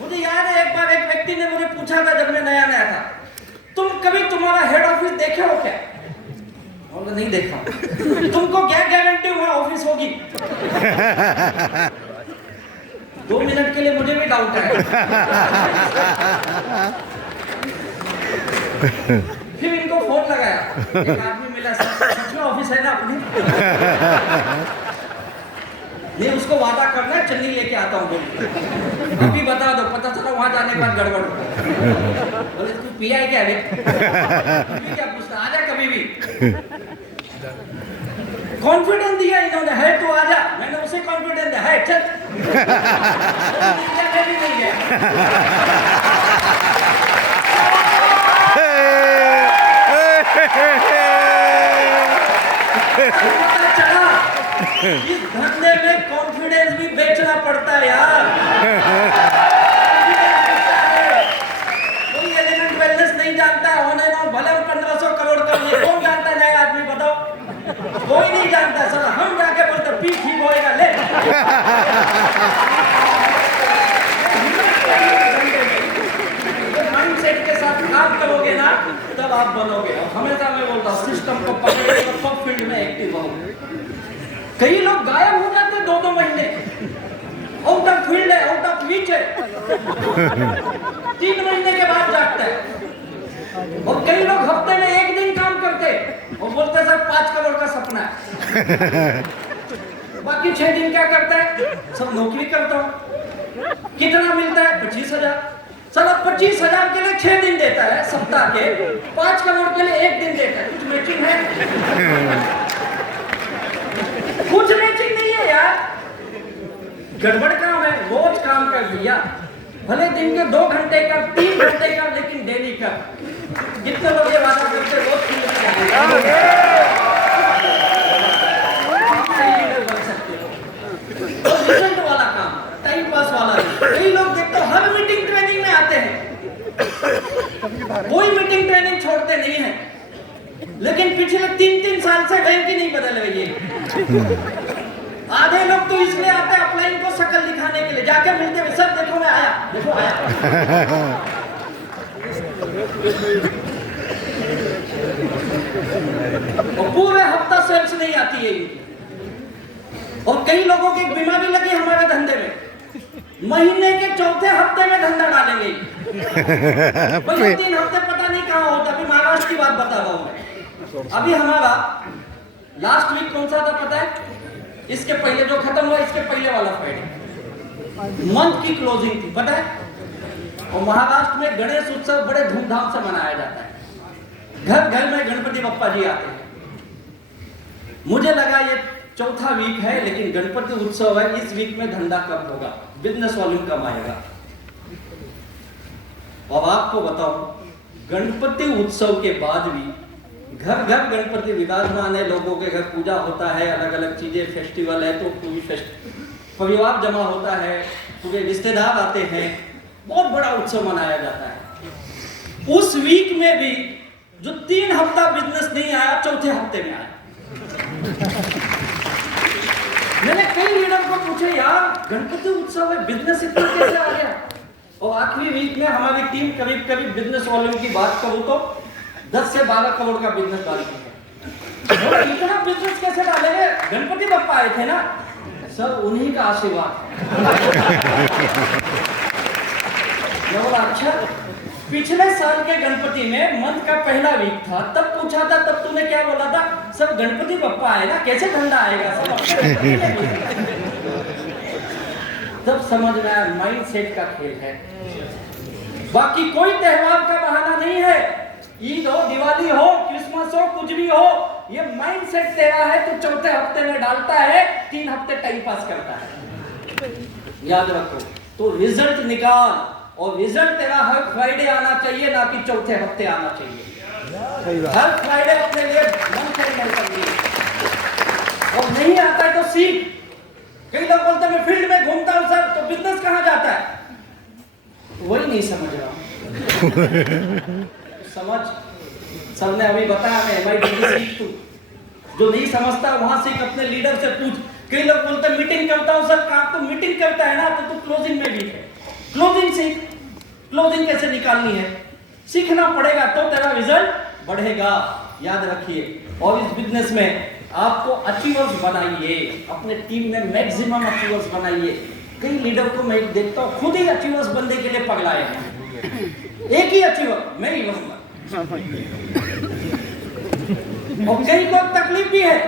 मुझे याद है एक बार एक व्यक्ति ने मुझे पूछा था जब मैं नया नया था, तुम कभी तुम्हारा हेड ऑफिस देखे हो क्या? और नहीं देखा। तुमको क्या गारंटी वहां ऑफिस होगी? 2 मिनट के लिए मुझे भी डाउट है। फिर इनको फोन लगाया, एक आदमी मिला, सच में ऑफिस है ना अपने? नहीं उसको वादा करना है, चन्नी लेके आता हूँ बोल, अभी बता दो, पता चला वहां जाने के बाद गड़बड़ हो। बोले तू पिया है क्या रे? क्या पूछता, आजा कभी भी। कॉन्फिडेंस दिया इन्होंने, है तू आजा, मैंने उसे कॉन्फिडेंस दिया है चल। भी नहीं गया। चला इस धंधे में कॉन्फिडेंस भी बेचना पड़ता है यार। कोई एलिमेंट वेलनेस नहीं जानता है, होने ना भले 1500 करोड़ का, ये कौन जानता है नया आदमी बताओ? कोई नहीं जानता सर, हम जाके बोलते पी ठीक होएगा ले। माइंडसेट के साथ काम करोगे ना तब आप बनोगे। और हमेशा मैं बोलता हूँ सिस्टम को पकड़े तो सब फील्ड में एक्टिव हो। कई लोग गायब हो जाते 2-2 महीने, आउट ऑफ फील्ड है, आउट ऑफ रीच है, 3 महीने के बाद जागता है। और कई लोग हफ्ते में 1 दिन काम करते और बोलते सर 5 करोड़ का सपना है। बाकी 6 दिन क्या करता है? सब नौकरी करता हूँ। कितना मिलता है? 25,000। सर अब 25,000 के लिए 6 दिन देता है सप्ताह के, 5 करोड़ के लिए 1 दिन देता है। कुछ मैचिंग है? कुछ मैचिंग नहीं है यार, गड़बड़ काम है। रोज काम कर दिया, भले दिन के 2 घंटे का, 3 घंटे का, लेकिन डेली का। जितने लोग ये वादा करते रोज फील्ड में जाएंगे, बन सकते हो। तो रिजल्ट वाला काम, टाइम पास वाला नहीं। कई लोग देखते हो हर मीटिंग ट्रेनिंग में आते हैं, कोई मीटिंग ट्रेनिंग छोड़ते नहीं है, लेकिन पिछले 3-3 साल से बैंक ही नहीं बदल रही है। आधे लोग तो इसलिए आते हैं अपलाइन को शक्ल दिखाने के लिए, जाके मिलते हुए सब देखो मैं आया, देखो आया। और पूरे हफ्ता सेल्स नहीं आती है। और कई लोगों की बीमारी लगी हमारे धंधे में, महीने के 4थे हफ्ते में धंधा डालेंगे। 3 हफ्ते पता नहीं कहाँ होता। अभी महाराष्ट्र की बात बता रहा हूँ मैं। अभी हमारा लास्ट वीक कौन सा था पता है? इसके पहले जो खत्म हुआ, इसके पहले वाला फ्राइडे मंथ की क्लोजिंग थी, पता है? और महाराष्ट्र में गणेश उत्सव बड़े धूमधाम से मनाया जाता है। घर घर में गणपति बप्पा जी आते हैं। मुझे लगा ये 4था वीक है, लेकिन गणपति उत्सव है, इस वीक में धंधा कम होगा, बिजनेस वॉल्यूम कम आएगा। और आपको बताओ, गणपति उत्सव के बाद भी घर घर गणपति विराजमान है, लोगों के घर पूजा होता है, अलग अलग चीजें, फेस्टिवल है तो पूरी परिवार जमा होता है, पूरे रिश्तेदार आते हैं, बहुत बड़ा उत्सव मनाया जाता है। उस वीक में भी जो 3 हफ्ता बिजनेस नहीं आया, 4थे हफ्ते में आया। मैंने कई लीडर को पूछे, यार गणपति उत्सव है, बिजनेस इतना कैसे आ गया? और आखिरी वीक में हमारी टीम करीब करीब बिजनेस वॉल्यूम की बात करूं तो 10 से 12 करोड़ का बिजनेस डालती है। इतना बिजनेस कैसे डालेंगे? गणपति बप्पा आए थे ना सर, उन्हीं का आशीर्वाद। अच्छा, पिछले साल के गणपति में मंथ का पहला वीक था, तब पूछा था, तब तूने क्या बोला था? सब गणपति बप्पा आएगा, कैसे धंधा आएगा? तब समझ में आया माइंड सेट का खेल है। बाकी कोई त्योहार का बहाना नहीं है। ईद हो, दिवाली हो, क्रिसमस हो, कुछ भी हो, ये माइंड सेट तेरा है तो 4थे हफ्ते में डालता है, 3 हफ्ते टाइम पास करता है। याद रखो, तो रिजल्ट निकाल, और रिजल्ट तेरा हर फ्राइडे आना चाहिए, ना कि 4थे हफ्ते आना चाहिए। हर फ्राइडे अपने लिए मन चाहिए चाहिए। और नहीं आता है तो सीख। कई लोग बोलते हैं मैं फील्ड में घूमता हूं सर, तो बिजनेस कहां जाता है? वही नहीं समझ रहा। समझ, सर ने अभी बताया, मैं MIT सीख तू, जो नहीं समझता वहां सीख, अपने लीडर से पूछ। कई लोग बोलते हैं मीटिंग करता हूं सर, काम तो मीटिंग करता है ना, तो तू क्लोजिंग में भी है, क्लोजिंग सीख। क्लोजिंग कैसे निकालनी है सीखना पड़ेगा, तो तेरा रिजल्ट बढ़ेगा। याद रखिए। और इस बिजनेस में आपको अचीवर्स बनाइए, अपने टीम में मैक्सिमम अचीवर्स बनाइए। कई लीडर को मैं देखता हूँ खुद ही अचीवर्स बनने के लिए पगलाए हैं। एक ही अचीवर मैं ही बनूंगा। और कई को तकलीफ भी है,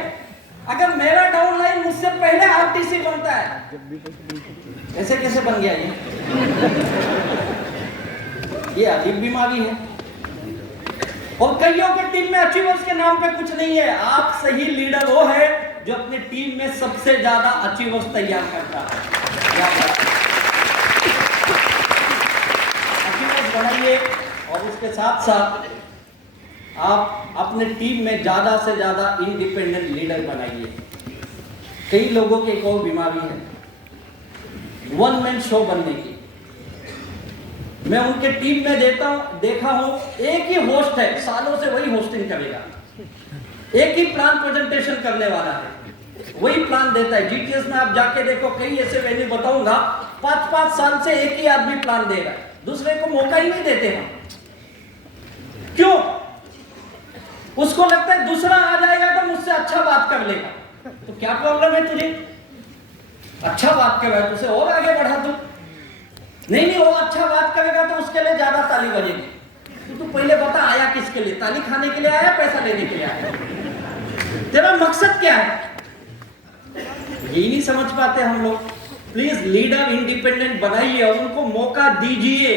अगर मेरा डाउनलाइन मुझसे पहले RTC बनता है, ऐसे कैसे बन गया ये अजीब बीमारी है। और कईयों के टीम में अचीवर्स के नाम पे कुछ नहीं है। आप सही लीडर वो है जो अपनी टीम में सबसे ज्यादा अचीवर्स तैयार करता है। अचीवर्स बनाइए, और उसके साथ साथ आप अपने टीम में ज्यादा से ज्यादा इंडिपेंडेंट लीडर बनाइए। कई लोगों की एक और बीमारी है, 1 मैन शो बनने की। मैं उनके टीम में देखा हूं, एक ही होस्ट है, सालों से वही होस्टिंग करेगा। एक ही प्लान प्रेजेंटेशन करने वाला है, वही प्लान देता है। जीटीएस में आप जाके देखो, कई ऐसे वेन्यू बताऊंगा, 5-5 साल से एक ही आदमी प्लान दे रहा है, दूसरे को मौका ही नहीं देते हम। क्यों? उसको लगता है दूसरा आ जाएगा तो मुझसे अच्छा बात कर लेगा। तो क्या प्रॉब्लम है तुझे? अच्छा बात कर रहा है, तुझे और आगे बढ़ा दो। नहीं, वो अच्छा बात करेगा तो उसके लिए ज्यादा ताली बजेगी। तो तू पहले बता, आया किसके लिए? ताली खाने के लिए आया, पैसा लेने के लिए आया? तेरा मकसद क्या है? यही नहीं समझ पाते हम लोग। प्लीज लीडर इंडिपेंडेंट बनाइए और उनको मौका दीजिए।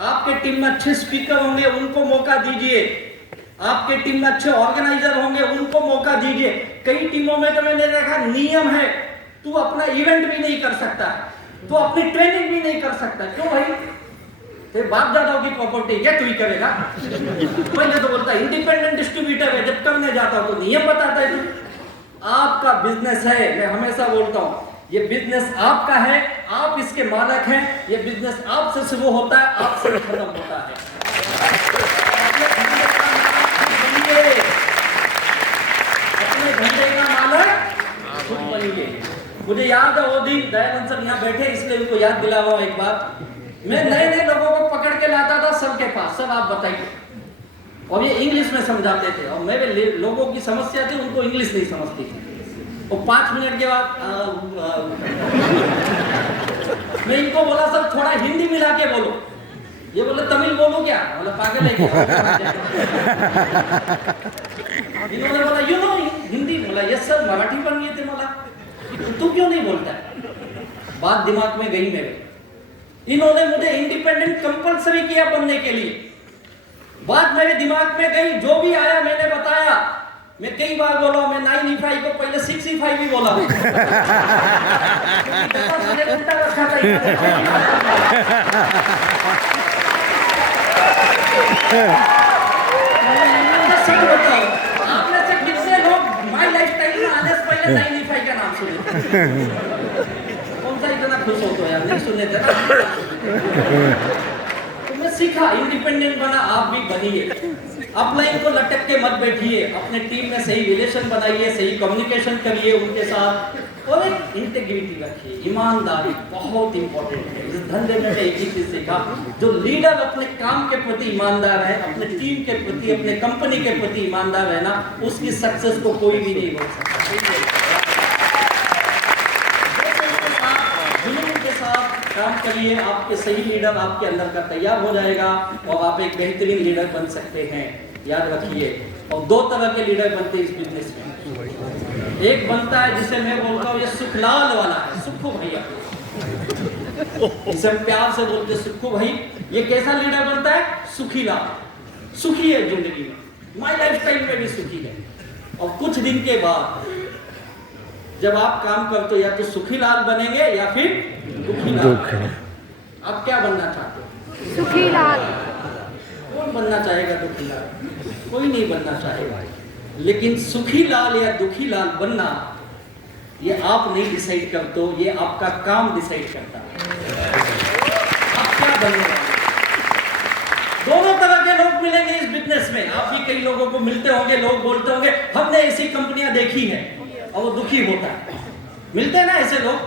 आपके टीम में अच्छे स्पीकर होंगे, उनको मौका दीजिए। आपके टीम में अच्छे ऑर्गेनाइजर होंगे, उनको मौका दीजिए। कई टीमों में तो मैंने देखा नियम है, तू अपना इवेंट भी नहीं कर सकता, तू अपनी ट्रेनिंग भी नहीं कर सकता। क्यों भाई? तेरे बाप दादाओं की प्रॉपर्टी क्या तू ही करेगा? पहले तो बोलता इंडिपेंडेंट डिस्ट्रीब्यूटर है, जब करने जाता हूं तो नियम बताता है। आपका बिजनेस है, मैं हमेशा बोलता हूं, ये बिजनेस आपका है, आप इसके मालिक हैं। ये बिजनेस आपसे शुरू होता है, आपसे खत्म होता है। अपने धंधे का मालिक खुद बनिए। मुझे याद है वो दिन दयानंद सर यहाँ बैठे, इसलिए उनको याद दिला रहा हूं एक बात। मैं नए लोगों को पकड़ के लाता था सबके पास, सब आप बताइए, और ये इंग्लिश में समझाते थे। और मेरे लोगों की समस्या थी, उनको इंग्लिश नहीं समझती थी। और 5 मिनट के बाद मैं इनको बोला सर थोड़ा हिंदी मिला के बोलो। ये बोले तमिल बोलो क्या? बोला पागल है क्या? इन्होंने बोला यू नो हिंदी। बोला यस सर, मराठी पण येते मला। तो तू क्यों नहीं बोलता? बात दिमाग में गई मेरे। इन्होंने मुझे इंडिपेंडेंट कंपलसरी किया बनने के लिए। बात मेरे दिमाग में गई, जो भी आया मैंने बताया। मैं कई बार बोला, मैं 9E5 को पहले 6E5 भी बोला। उल्टा रखा था। सच बताओ, आप में से कितने लोग माय लाइफस्टाइल में आने से पहले 9E5 का नाम सुने? कौन सा इतना खुश हो तो यार, नहीं सुने थे ना। तुमने सीखा, इंडिपेंडेंट बना, आप भी बनिए। अपलाइन को लटक के मत बैठिए, अपने टीम में सही रिलेशन बनाइए, सही कम्युनिकेशन करिए उनके साथ, और एक इंटीग्रिटी रखिए। ईमानदारी बहुत इंपॉर्टेंट है। इस धंधे में एक ही चीज सीखा, जो लीडर अपने काम के प्रति ईमानदार है, अपने टीम के प्रति, अपने कंपनी के प्रति ईमानदार है ना, उसकी सक्सेस को कोई भी नहीं रोक सकता। काम करिए, आपके सही लीडर आपके अंदर का तैयार हो जाएगा और आप एक बेहतरीन लीडर बन सकते हैं। याद रखिए। और 2 तरह के लीडर बनते हैं इस बिजनेस में। एक बनता है जिसे मैं बोलता हूँ ये सुखलाल वाला है, सुखू भैया, इसे हम प्यार से बोलते हैं सुखू भाई। ये कैसा लीडर बनता है? सुखी लाल। सुखी है जिंदगी में, माई लाइफस्टाइल में भी सुखी है। और कुछ दिन के बाद जब आप काम करते हो, या तो सुखी लाल बनेंगे या फिर दुखी लाल। आप क्या बनना चाहते हो? सुखी लाल। कौन बनना चाहेगा दुखी लाल? कोई नहीं बनना चाहेगा। लेकिन सुखी लाल या दुखी लाल बनना, ये आप नहीं डिसाइड करते हो, ये आपका काम डिसाइड करता है। आप क्या बनने वाले? दोनों तरह के लोग मिलेंगे इस बिजनेस में। आप भी कई लोगों को मिलते होंगे, लोग बोलते होंगे हमने ऐसी कंपनियां देखी है, और वो दुखी होता है। मिलते हैं ना ऐसे लोग।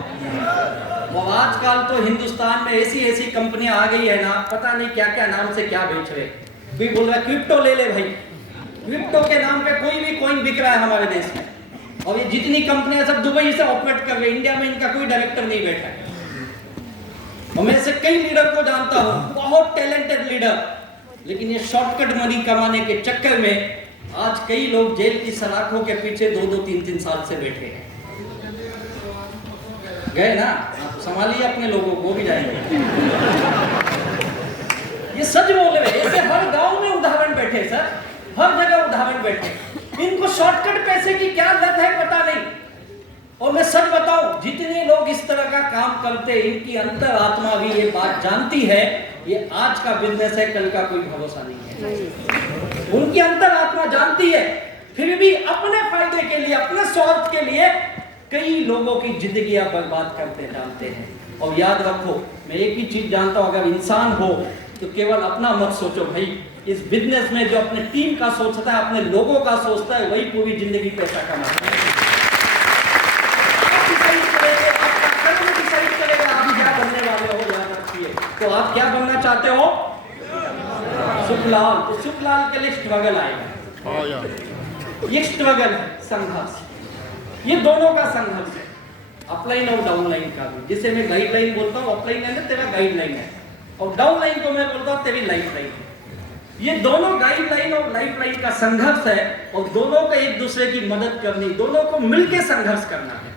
और आजकल तो हिंदुस्तान में ऐसी कंपनियां आ गई है ना, पता नहीं क्या क्या नाम से क्या बेच रहे। कोई बोल रहा है क्रिप्टो ले ले भाई, क्रिप्टो के नाम पे कोई भी कॉइन बिक रहा है हमारे देश में। और ये जितनी कंपनियां सब दुबई से ऑपरेट कर रही है, इंडिया में इनका कोई डायरेक्टर नहीं बैठा है। और मैं ऐसे कई लीडर को जानता हूँ, बहुत टैलेंटेड लीडर, लेकिन ये शॉर्टकट मनी कमाने के चक्कर में आज कई लोग जेल की सलाखों के पीछे 2-2, 3-3 साल से बैठे हैं। गए ना? आप संभालिए अपने लोगों को, भी जाएंगे। ये सच बोल रहे, ऐसे हर गांव में उदाहरण बैठे सर, हर जगह उदाहरण बैठे। इनको शॉर्टकट पैसे की क्या लत है पता नहीं। और मैं सच बताऊं, जितने लोग इस तरह का काम करते, इनकी अंतरात्मा भी ये बात जानती है, ये आज का बिजनेस है, कल का कोई भरोसा नहीं है। उनकी अंतरात्मा जानती है, फिर भी अपने फायदे के लिए, अपने स्वार्थ के लिए कई लोगों की जिंदगियां बर्बाद करते जानते हैं। और याद रखो, मैं एक ही चीज जानता हूं, अगर इंसान हो तो केवल अपना मत सोचो भाई, इस बिजनेस में जो अपने टीम का सोचता है, अपने लोगों का सोचता है, वही पूरी जिंदगी पैसा कमाता है। आप डिसाइड करेंगे, आपका कर्म डिसाइड करेगा आप क्या बनने वाले हो, याद रखिए। तो आप क्या बनना चाहते हो? सुखलाल। तो सुखलाल के लिए स्ट्रगल आएगा। ये स्ट्रगल है, संघर्ष, ये दोनों का संघर्ष है, अपलाइन और डाउनलाइन का भी। जिसे मैं गाइडलाइन बोलता हूँ, अपलाइन है ना तेरा गाइडलाइन है, और डाउनलाइन को मैं बोलता हूँ तेरी लाइफ लाइन है। ये दोनों गाइडलाइन और लाइफ लाइन का संघर्ष है, और दोनों को एक दूसरे की मदद करनी, दोनों को मिलकर संघर्ष करना है।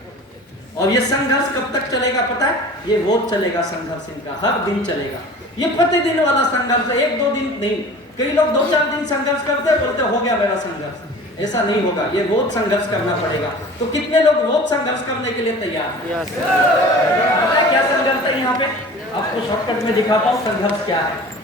और ये संघर्ष कब तक चलेगा पता है? ये रोज चलेगा संघर्ष, इनका हर दिन चलेगा। ये प्रतिदिन वाला संघर्ष है, 1-2 दिन नहीं। कई लोग 2-4 दिन संघर्ष करते हैं, बोलते हो गया मेरा संघर्ष। ऐसा नहीं होगा, ये रोज संघर्ष करना पड़ेगा। तो कितने लोग रोज संघर्ष करने के लिए तैयार हैं? पता है क्या संघर्ष है यहाँ पे? आपको शॉर्टकट में दिखाता हूँ संघर्ष क्या है।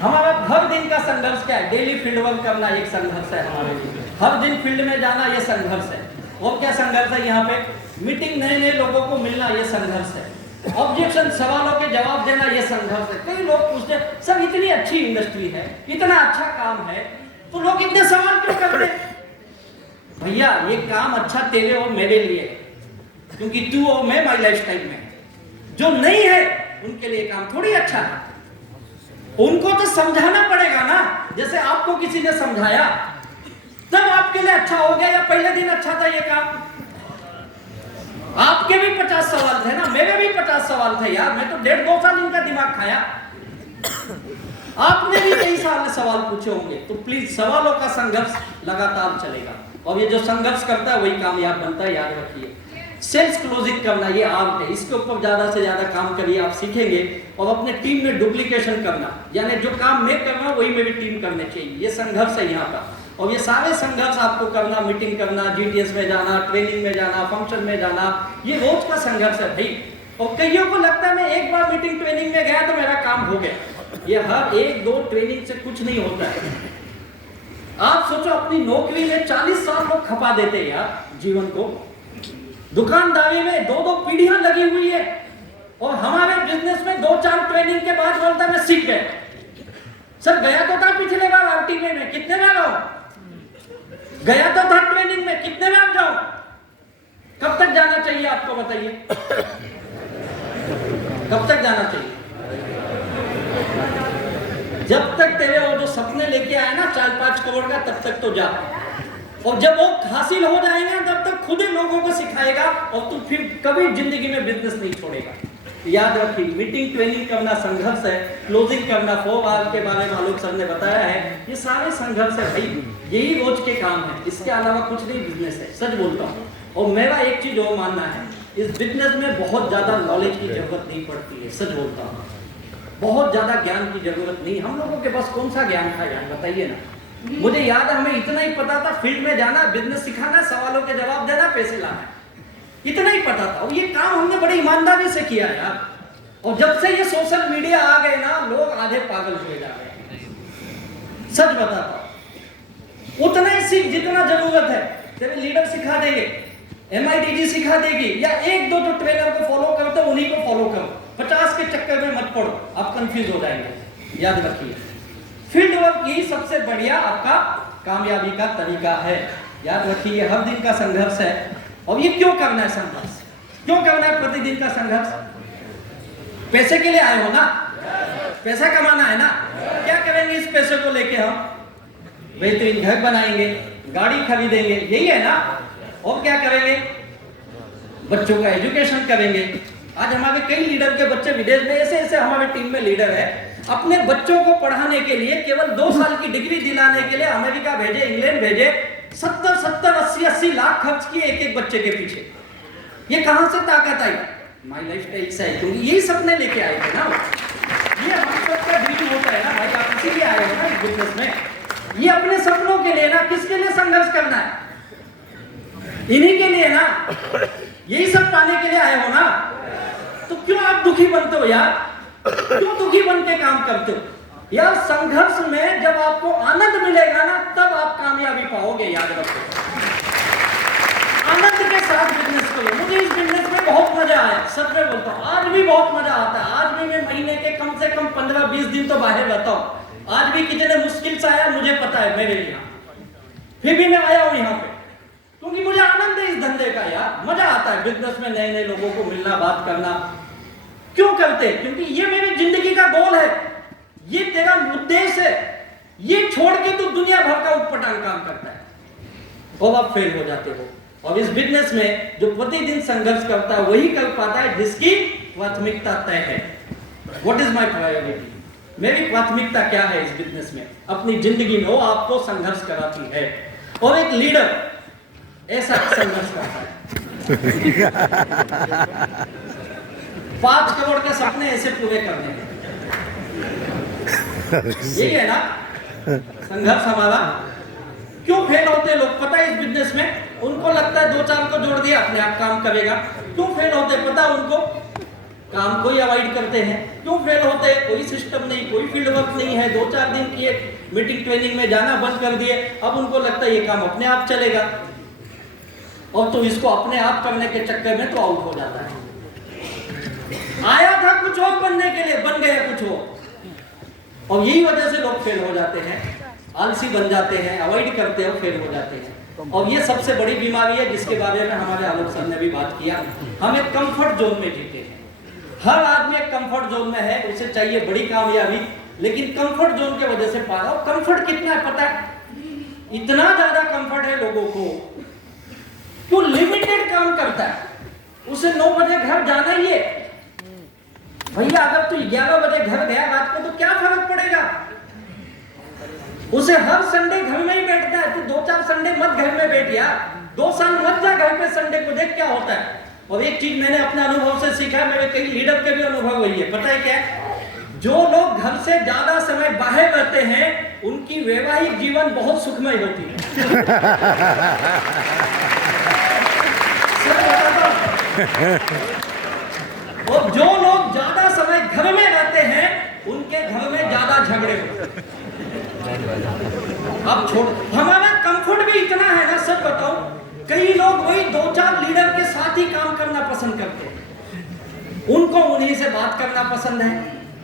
हमारा हर दिन का संघर्ष क्या है? डेली फील्ड वर्क करना एक संघर्ष है हमारे लिए, हर दिन फील्ड में जाना ये संघर्ष है। और क्या संघर्ष है यहाँ पे? मीटिंग नए लोगों को मिलना, ये संघर्ष है। ऑब्जेक्शन, सवालों के जवाब देना, ये संघर्ष है। कई लोग पूछते सर इतनी अच्छी इंडस्ट्री है, इतना अच्छा काम है, तो लोग इतने सवाल क्यों करते हैं? भैया ये काम अच्छा तेरे और मेरे लिए, क्योंकि तू और मैं माई लाइफस्टाइल में, जो नहीं है उनके लिए काम थोड़ी अच्छा है। उनको तो समझाना पड़ेगा ना, जैसे आपको किसी ने समझाया तब आपके लिए अच्छा हो गया, या पहले दिन अच्छा था ये काम? आपके भी 50 सवाल थे ना, मेरे भी 50 सवाल थे यार। मैं तो 1.5-2 साल इनका दिमाग खाया, आपने भी कई साल सवाल पूछे होंगे। तो प्लीज सवालों का संघर्ष लगातार चलेगा, और ये जो संघर्ष करता है वही कामयाब बनता है, याद रखिए। सेल्स क्लोजिंग करना ये आर्ट है, इसके ऊपर ज्यादा से ज्यादा काम करिए, आप सीखेंगे। और अपने टीम में डुप्लीकेशन करना, यानी जो काम मैं कर रहा हूं वही मेरी टीम करनी चाहिए, ये संघर्ष है यहाँ का। और ये सारे संघर्ष आपको करना, मीटिंग करना, जीटीएस में जाना, ट्रेनिंग में जाना, फंक्शन में जाना, ये रोज का संघर्ष है भाई। और कईयों को लगता है मैं एक बार मीटिंग ट्रेनिंग में गया तो मेरा काम हो गया। ये हर 1-2 ट्रेनिंग से कुछ नहीं होता है। आप सोचो अपनी नौकरी में 40 साल लोग खपा देते हैं यार जीवन को, दुकानदारी में 2-2 पीढ़ियां लगी हुई है, और हमारे बिजनेस में 2-4 ट्रेनिंग के बाद बोलता मैं सीख गया। सर गया तो था पिछले बार आरटीए में, कितने बार आओ? गया तो था ट्रेनिंग में, कितने बार जाओ? कब तक जाना चाहिए आपको बताइए? कब तक जाना चाहिए? जब तक तेरे वो जो सपने लेके आए ना 4-5 करोड़ का, तब तक तो जा। और जब वो हासिल हो जाएंगे तब तक खुद ही लोगों को सिखाएगा, और तू फिर कभी जिंदगी में बिजनेस नहीं छोड़ेगा। याद रखिए, मीटिंग ट्रेनिंग करना संघर्ष है, क्लोजिंग करना 4 आवर के बारे में आलोक सर ने बताया है, ये सारे संघर्ष है भाई, यही रोज के काम है, इसके अलावा कुछ नहीं बिजनेस है, सच बोलता हूँ। और मेरा एक चीज और मानना है, इस बिजनेस में बहुत ज्यादा नॉलेज की जरूरत नहीं पड़ती है, सच बोलता हूँ। बहुत ज्यादा ज्ञान की जरूरत नहीं, हम लोगों के पास कौन सा ज्ञान था यार बताइए ना। मुझे याद है हमें इतना ही पता था, फील्ड में जाना, बिजनेस सिखाना, सवालों के जवाब देना, पैसे लाना, इतना ही पता था। और ये काम हमने बड़ी ईमानदारी से किया यार। और जब से ये सोशल मीडिया आ गए ना, लोग आधे पागल हुए जा रहे हैं, सच बताता हूं। उतना ही सीख जितना जरूरत है, तेरे लीडर सिखा देंगे, MIDG सिखा देगी, या 1-2 जो ट्रेनर को फॉलो करते हो उन्हीं को फॉलो करो, 50 के चक्कर में मत पड़ो, आप कंफ्यूज हो जाएंगे। याद रखिए, फील्ड वर्क ही सबसे बढ़िया आपका कामयाबी का तरीका है। याद रखिए, हर दिन का संघर्ष है। और ये क्यों करना है संघर्ष? क्यों करना है प्रतिदिन का संघर्ष? पैसे के लिए आए हो ना, पैसा कमाना है ना। क्या करेंगे इस पैसे को लेके? हम बेहतरीन घर बनाएंगे, गाड़ी खरीदेंगे, यही है ना। और क्या करेंगे? बच्चों का एजुकेशन करेंगे। आज हमारे कई लीडर के बच्चे विदेश में, ऐसे ऐसे हमारे टीम में लीडर है, अपने बच्चों को पढ़ाने के लिए केवल 2 साल की डिग्री दिलाने के लिए अमेरिका भेजे, इंग्लैंड भेजे, 70, 80 लाख खर्च किए एक बच्चे के पीछे। ये कहां से ताकत आई? माई लाइफस्टाइल से आई, क्योंकि यही सपने लेके आए थे ना। ये हम सबका ड्रीम होता है ना भाई, आप इसीलिए आए हो ना इस बिजनेस में। ये अपने सपनों के लिए ना, किसके लिए संघर्ष करना है? इन्हीं के लिए ना, यही सब पाने के लिए आए हो ना। तो क्यों आप दुखी बनते हो यार? क्यों दुखी बन के काम करते हो यार? संघर्ष में जब आपको आनंद मिलेगा ना, तब आप कामयाबी पाओगे, याद रखो। आनंद के साथ बिजनेस करो। मुझे इस बिजनेस में बहुत मजा आया, सच में बोलता हूँ, आज भी बहुत मजा आता है। आज भी मैं महीने के कम से कम 15-20 दिन तो बाहर रहता हूँ, आज भी कितने मुश्किल से आया मुझे पता है मेरे यहाँ, फिर भी मैं आया हूँ यहाँ पे क्योंकि मुझे आनंद है इस धंधे का यार, मजा आता है बिजनेस में नए नए लोगों को मिलना, बात करना। क्यों करते हैं? क्योंकि ये मेरी जिंदगी का गोल है, ये तेरा उद्देश्य है। ये छोड़ के तू दुनिया भर का उटपटांग काम करता है और आप फेल हो जाते हो। और इस बिजनेस में जो प्रतिदिन संघर्ष करता है वही कर पाता है जिसकी प्राथमिकता तय है। What is my priority? मेरी प्राथमिकता क्या है इस बिजनेस में, अपनी जिंदगी में, वो आपको संघर्ष कराती है। और एक लीडर ऐसा संघर्ष करता है। 5 करोड़ के सपने ऐसे पूरे करने हैं, यही है ना संघर्ष हमारा। क्यों फेल होते लोग पता है इस बिजनेस में? उनको लगता है 2-4 को जोड़ दिया अपने आप काम करेगा। क्यों फेल होते पता? उनको काम को ही अवॉइड करते हैं। क्यों फेल होते? कोई सिस्टम नहीं, कोई फील्ड वर्क नहीं है, 2-4 दिन किए मीटिंग ट्रेनिंग में जाना बंद कर दिए, अब उनको लगता है ये काम अपने आप चलेगा और तो इसको अपने आप करने के चक्कर में तो आउट हो जाता है। आया था कुछ और बनने के लिए, बन गया कुछ और। और यही वजह से लोग फेल हो जाते हैं, आलसी बन जाते हैं, अवॉइड करते हैं, फेल हो जाते हैं। और ये सबसे बड़ी बीमारी है जिसके बारे में हमारे आलोक सर ने भी बात किया। हम एक कंफर्ट जोन में जीते हैं, हर आदमी एक कंफर्ट जोन में है, उसे चाहिए बड़ी कामयाबी, लेकिन कंफर्ट जोन के वजह से पा रहा हो। कंफर्ट कितना है पता है? इतना ज्यादा कंफर्ट है लोगों को, तो लिमिटेड काम करता है, उसे 9 बजे घर जाना ही है। भैया अगर तू 11 बजे घर गया रात को तो क्या फर्क पड़ेगा? उसे हर संडे घर में ही बैठता है। तू 2-4 संडे मत घर में बैठ यार, 2 साल मत जा घर पे संडे को, देख क्या होता है। और एक चीज मैंने अपने अनुभव से सीखा, मेरे कई लीडर के भी अनुभव हुई है, पता है क्या? जो लोग घर से ज्यादा समय बाहर रहते हैं उनकी वैवाहिक जीवन बहुत सुखमय होती है। और जो लोग ज्यादा समय घर में रहते हैं उनके घर में ज्यादा झगड़े होते हैं। अब छोड़, हमारा कंफर्ट भी इतना है ना, सच बताओ, कई लोग वही 2-4 लीडर के साथ ही काम करना पसंद करते हैं। उनको उन्हीं से बात करना पसंद है,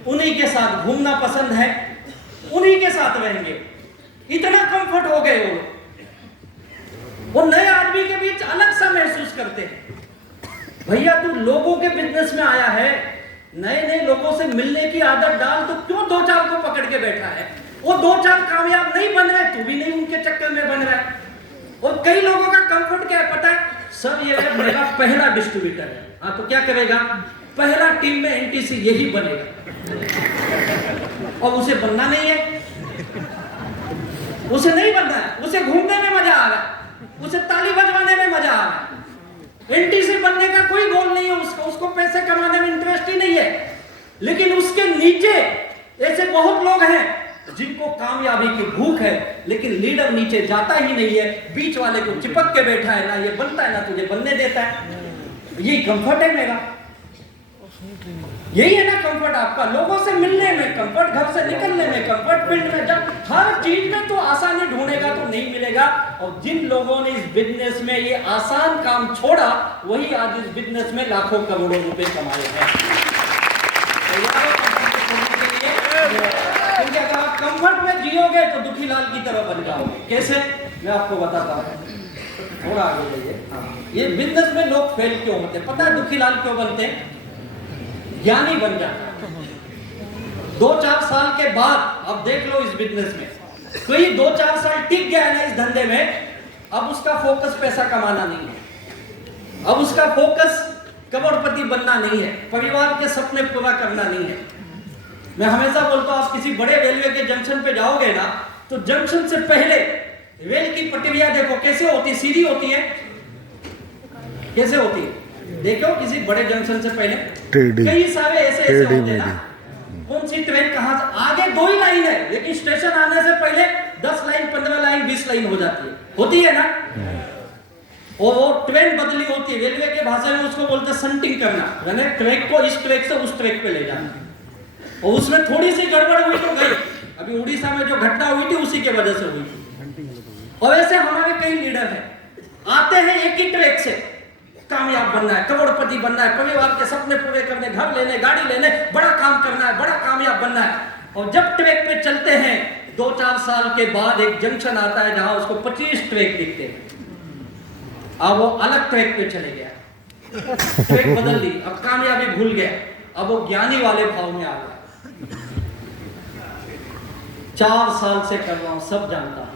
उन्हीं के साथ घूमना पसंद है, उन्हीं के साथ रहेंगे। इतना कंफर्ट हो गए वो नए आदमी के बीच अलग सा महसूस करते हैं। भैया तू लोगों के बिजनेस में आया है, नए नए लोगों से मिलने की आदत डाल, तो क्यों 2-4 को पकड़ के बैठा है? वो 2-4 कामयाब नहीं बन रहे, तू भी नहीं उनके चक्कर में बन रहा है। और कई लोगों का कंफर्ट क्या है पता है? सर ये मेरा पहला डिस्ट्रीब्यूटर है। हाँ तो क्या करेगा? पहला टीम में एनटीसी यही बनेगा। और उसे बनना नहीं है, उसे नहीं बनना है, उसे घूमने में मजा आ रहा है, उसे ताली बजवाने में मजा आ रहा है। एनटीसी बनने का कोई गोल नहीं है उसको पैसे कमाने में इंटरेस्ट ही नहीं है। लेकिन उसके नीचे ऐसे बहुत लोग हैं जिनको कामयाबी की भूख है, लेकिन लीडर नीचे जाता ही नहीं है, बीच वाले को चिपक के बैठा है, ना ये बनता है ना तुझे बनने देता है। यही कंफर्ट है मेरा, यही है ना कंफर्ट आपका, लोगों से मिलने में कंफर्ट, घर से निकलने में कंफर्ट, फील्ड में जब हर चीज में तो आसानी ढूंढेगा तो नहीं मिलेगा। और जिन लोगों ने इस बिजनेस में ये आसान काम छोड़ा वही आज इस बिजनेस में लाखों करोड़ों रुपए कमाए हैं। क्योंकि अगर आप कंफर्ट में जियोगे तो दुखीलाल की तरह बन जाओगे। कैसे? मैं आपको बताता हूँ, थोड़ा आगे जाइए। हाँ, ये बिजनेस में लोग फेल क्यों होते? पता है दुखीलाल क्यों बनते हैं? ज्ञानी बन जाता है 2-4 साल के बाद। अब देख लो इस बिजनेस में कोई 2-4 साल टिक गया है ना इस धंधे में, अब उसका फोकस पैसा कमाना नहीं है, अब उसका फोकस करोड़पति बनना नहीं है, परिवार के सपने पूरा करना नहीं है। मैं हमेशा बोलता हूं, आप किसी बड़े रेलवे के जंक्शन पे जाओगे ना तो जंक्शन से पहले रेल की पटरियां देखो कैसे होती, सीधी होती है, कैसे होती है? देखो किसी बड़े जंक्शन से पहले कई सारे ऐसे होते हैं ना, कौन सी ट्रेन कहां से, आगे 2 ही लाइन है लेकिन स्टेशन आने से पहले 10 लाइन, 15 लाइन, 20 लाइन हो जाती है, होती है ना। और वो ट्रेन बदली होती है, रेलवे के भाषा में उसको बोलते हैं संटिंग करना, यानी ट्रैक को इस ट्रैक से उस ट्रैक पे ले जाना। और उसमें थोड़ी सी गड़बड़ हुई तो गई, अभी उड़ीसा में जो घटना हुई थी उसी के वजह से हुई थी। और ऐसे हमारे कई लीडर हैं, आते हैं एक ही ट्रैक से, कामयाब बनना है, करोड़पति बनना है, परिवार के सपने पूरे करने, घर लेने, गाड़ी लेने, बड़ा काम करना है, बड़ा कामयाब बनना है। और जब ट्रैक पे चलते हैं 2-4 साल के बाद एक जंक्शन आता है जहां उसको 25 ट्रैक दिखते हैं। अब वो अलग ट्रैक पे चले गया, ट्रैक बदल दी, अब कामयाबी भूल गया, अब वो ज्ञानी वाले भाव में आ गया। 4 साल से कर रहा हूं, सब जानता हूं।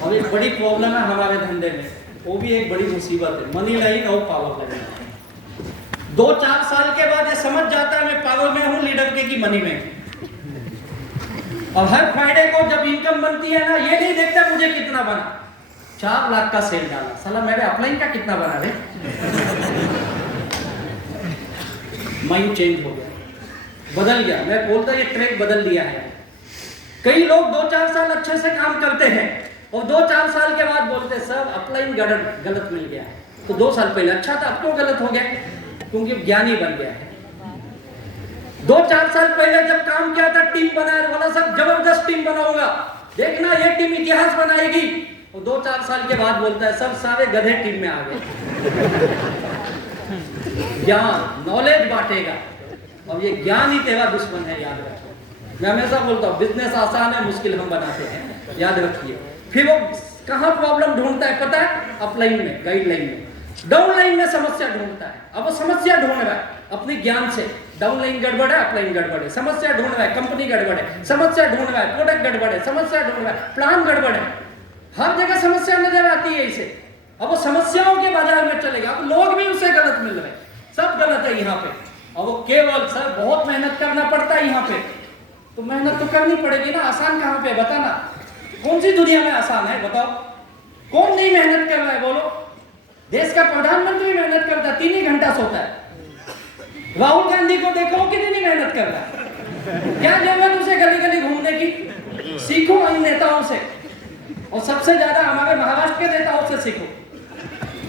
और एक बड़ी प्रॉब्लम है हमारे धंधे में, वो भी एक बड़ी मुसीबत है, मनी लाइन और पावर लाइन। 2-4 साल के बाद ये समझ जाता है मैं पावर में हूं, लीडर के की मनी में। और हर फ्राइडे को जब इनकम बनती है ना, ये नहीं देखता मुझे कितना बना, 4 लाख का सेल डाला, साला मेरे अपलाइन का कितना बना रे। माइंड चेंज हो गया, बदल गया। मैं बोलता ये ट्रैक बदल दिया है। कई लोग 2-4 साल अच्छे से काम करते हैं और 2-4 साल के बाद बोलते सर अपलाइन गलत मिल गया। तो 2 साल पहले अच्छा था, अब क्यों गलत हो गया? क्योंकि ज्ञानी बन गया है। 2-4 साल पहले जब काम किया था, टीम बनाया, बोला सब जबरदस्त टीम बनाऊंगा, देखना ये टीम इतिहास बनाएगी। और 2-4 साल के बाद बोलता है सब सारे गधे टीम में आ गए। ज्ञान नॉलेज बांटेगा, और ये ज्ञान ही तेरा दुश्मन है, याद रखो। मैं हमेशा बोलता हूँ बिजनेस आसान है, मुश्किल हम बनाते हैं, याद रखिए। फिर वो कहाँ प्रॉब्लम ढूंढता है पता है? अपलाइन में, गाइडलाइन में। डाउनलाइन में समस्या ढूंढता है। अब वो समस्या ढूंढ रहा है अपने ज्ञान से, डाउनलाइन गड़बड़ है, अपलाइन गड़बड़ है, समस्या ढूंढ रहा है, कंपनी गड़बड़ है, समस्या ढूंढ रहा है, प्रोडक्ट गड़बड़ है, समस्या ढूंढ रहा है, प्लान गड़बड़ है, हर जगह समस्या नजर आती है इसे। अब वो समस्याओं के बाजार में चलेगा, अब लोग भी उसे गलत मिल रहे हैं, सब गलत है यहाँ पे। और वो केवल सर बहुत मेहनत करना पड़ता है यहाँ पे, तो मेहनत तो करनी पड़ेगी ना, आसान कहाँ पे बताना? कौन सी दुनिया में आसान है बताओ? कौन नहीं मेहनत कर रहा है बोलो? देश का प्रधानमंत्री मेहनत करता है, 3 ही घंटा सोता है। राहुल गांधी को देखो कितनी मेहनत कर रहा है, क्या जरूरत उसे गली गली घूमने की? सीखो इन नेताओं से, और सबसे ज्यादा हमारे महाराष्ट्र के नेताओं से सीखो,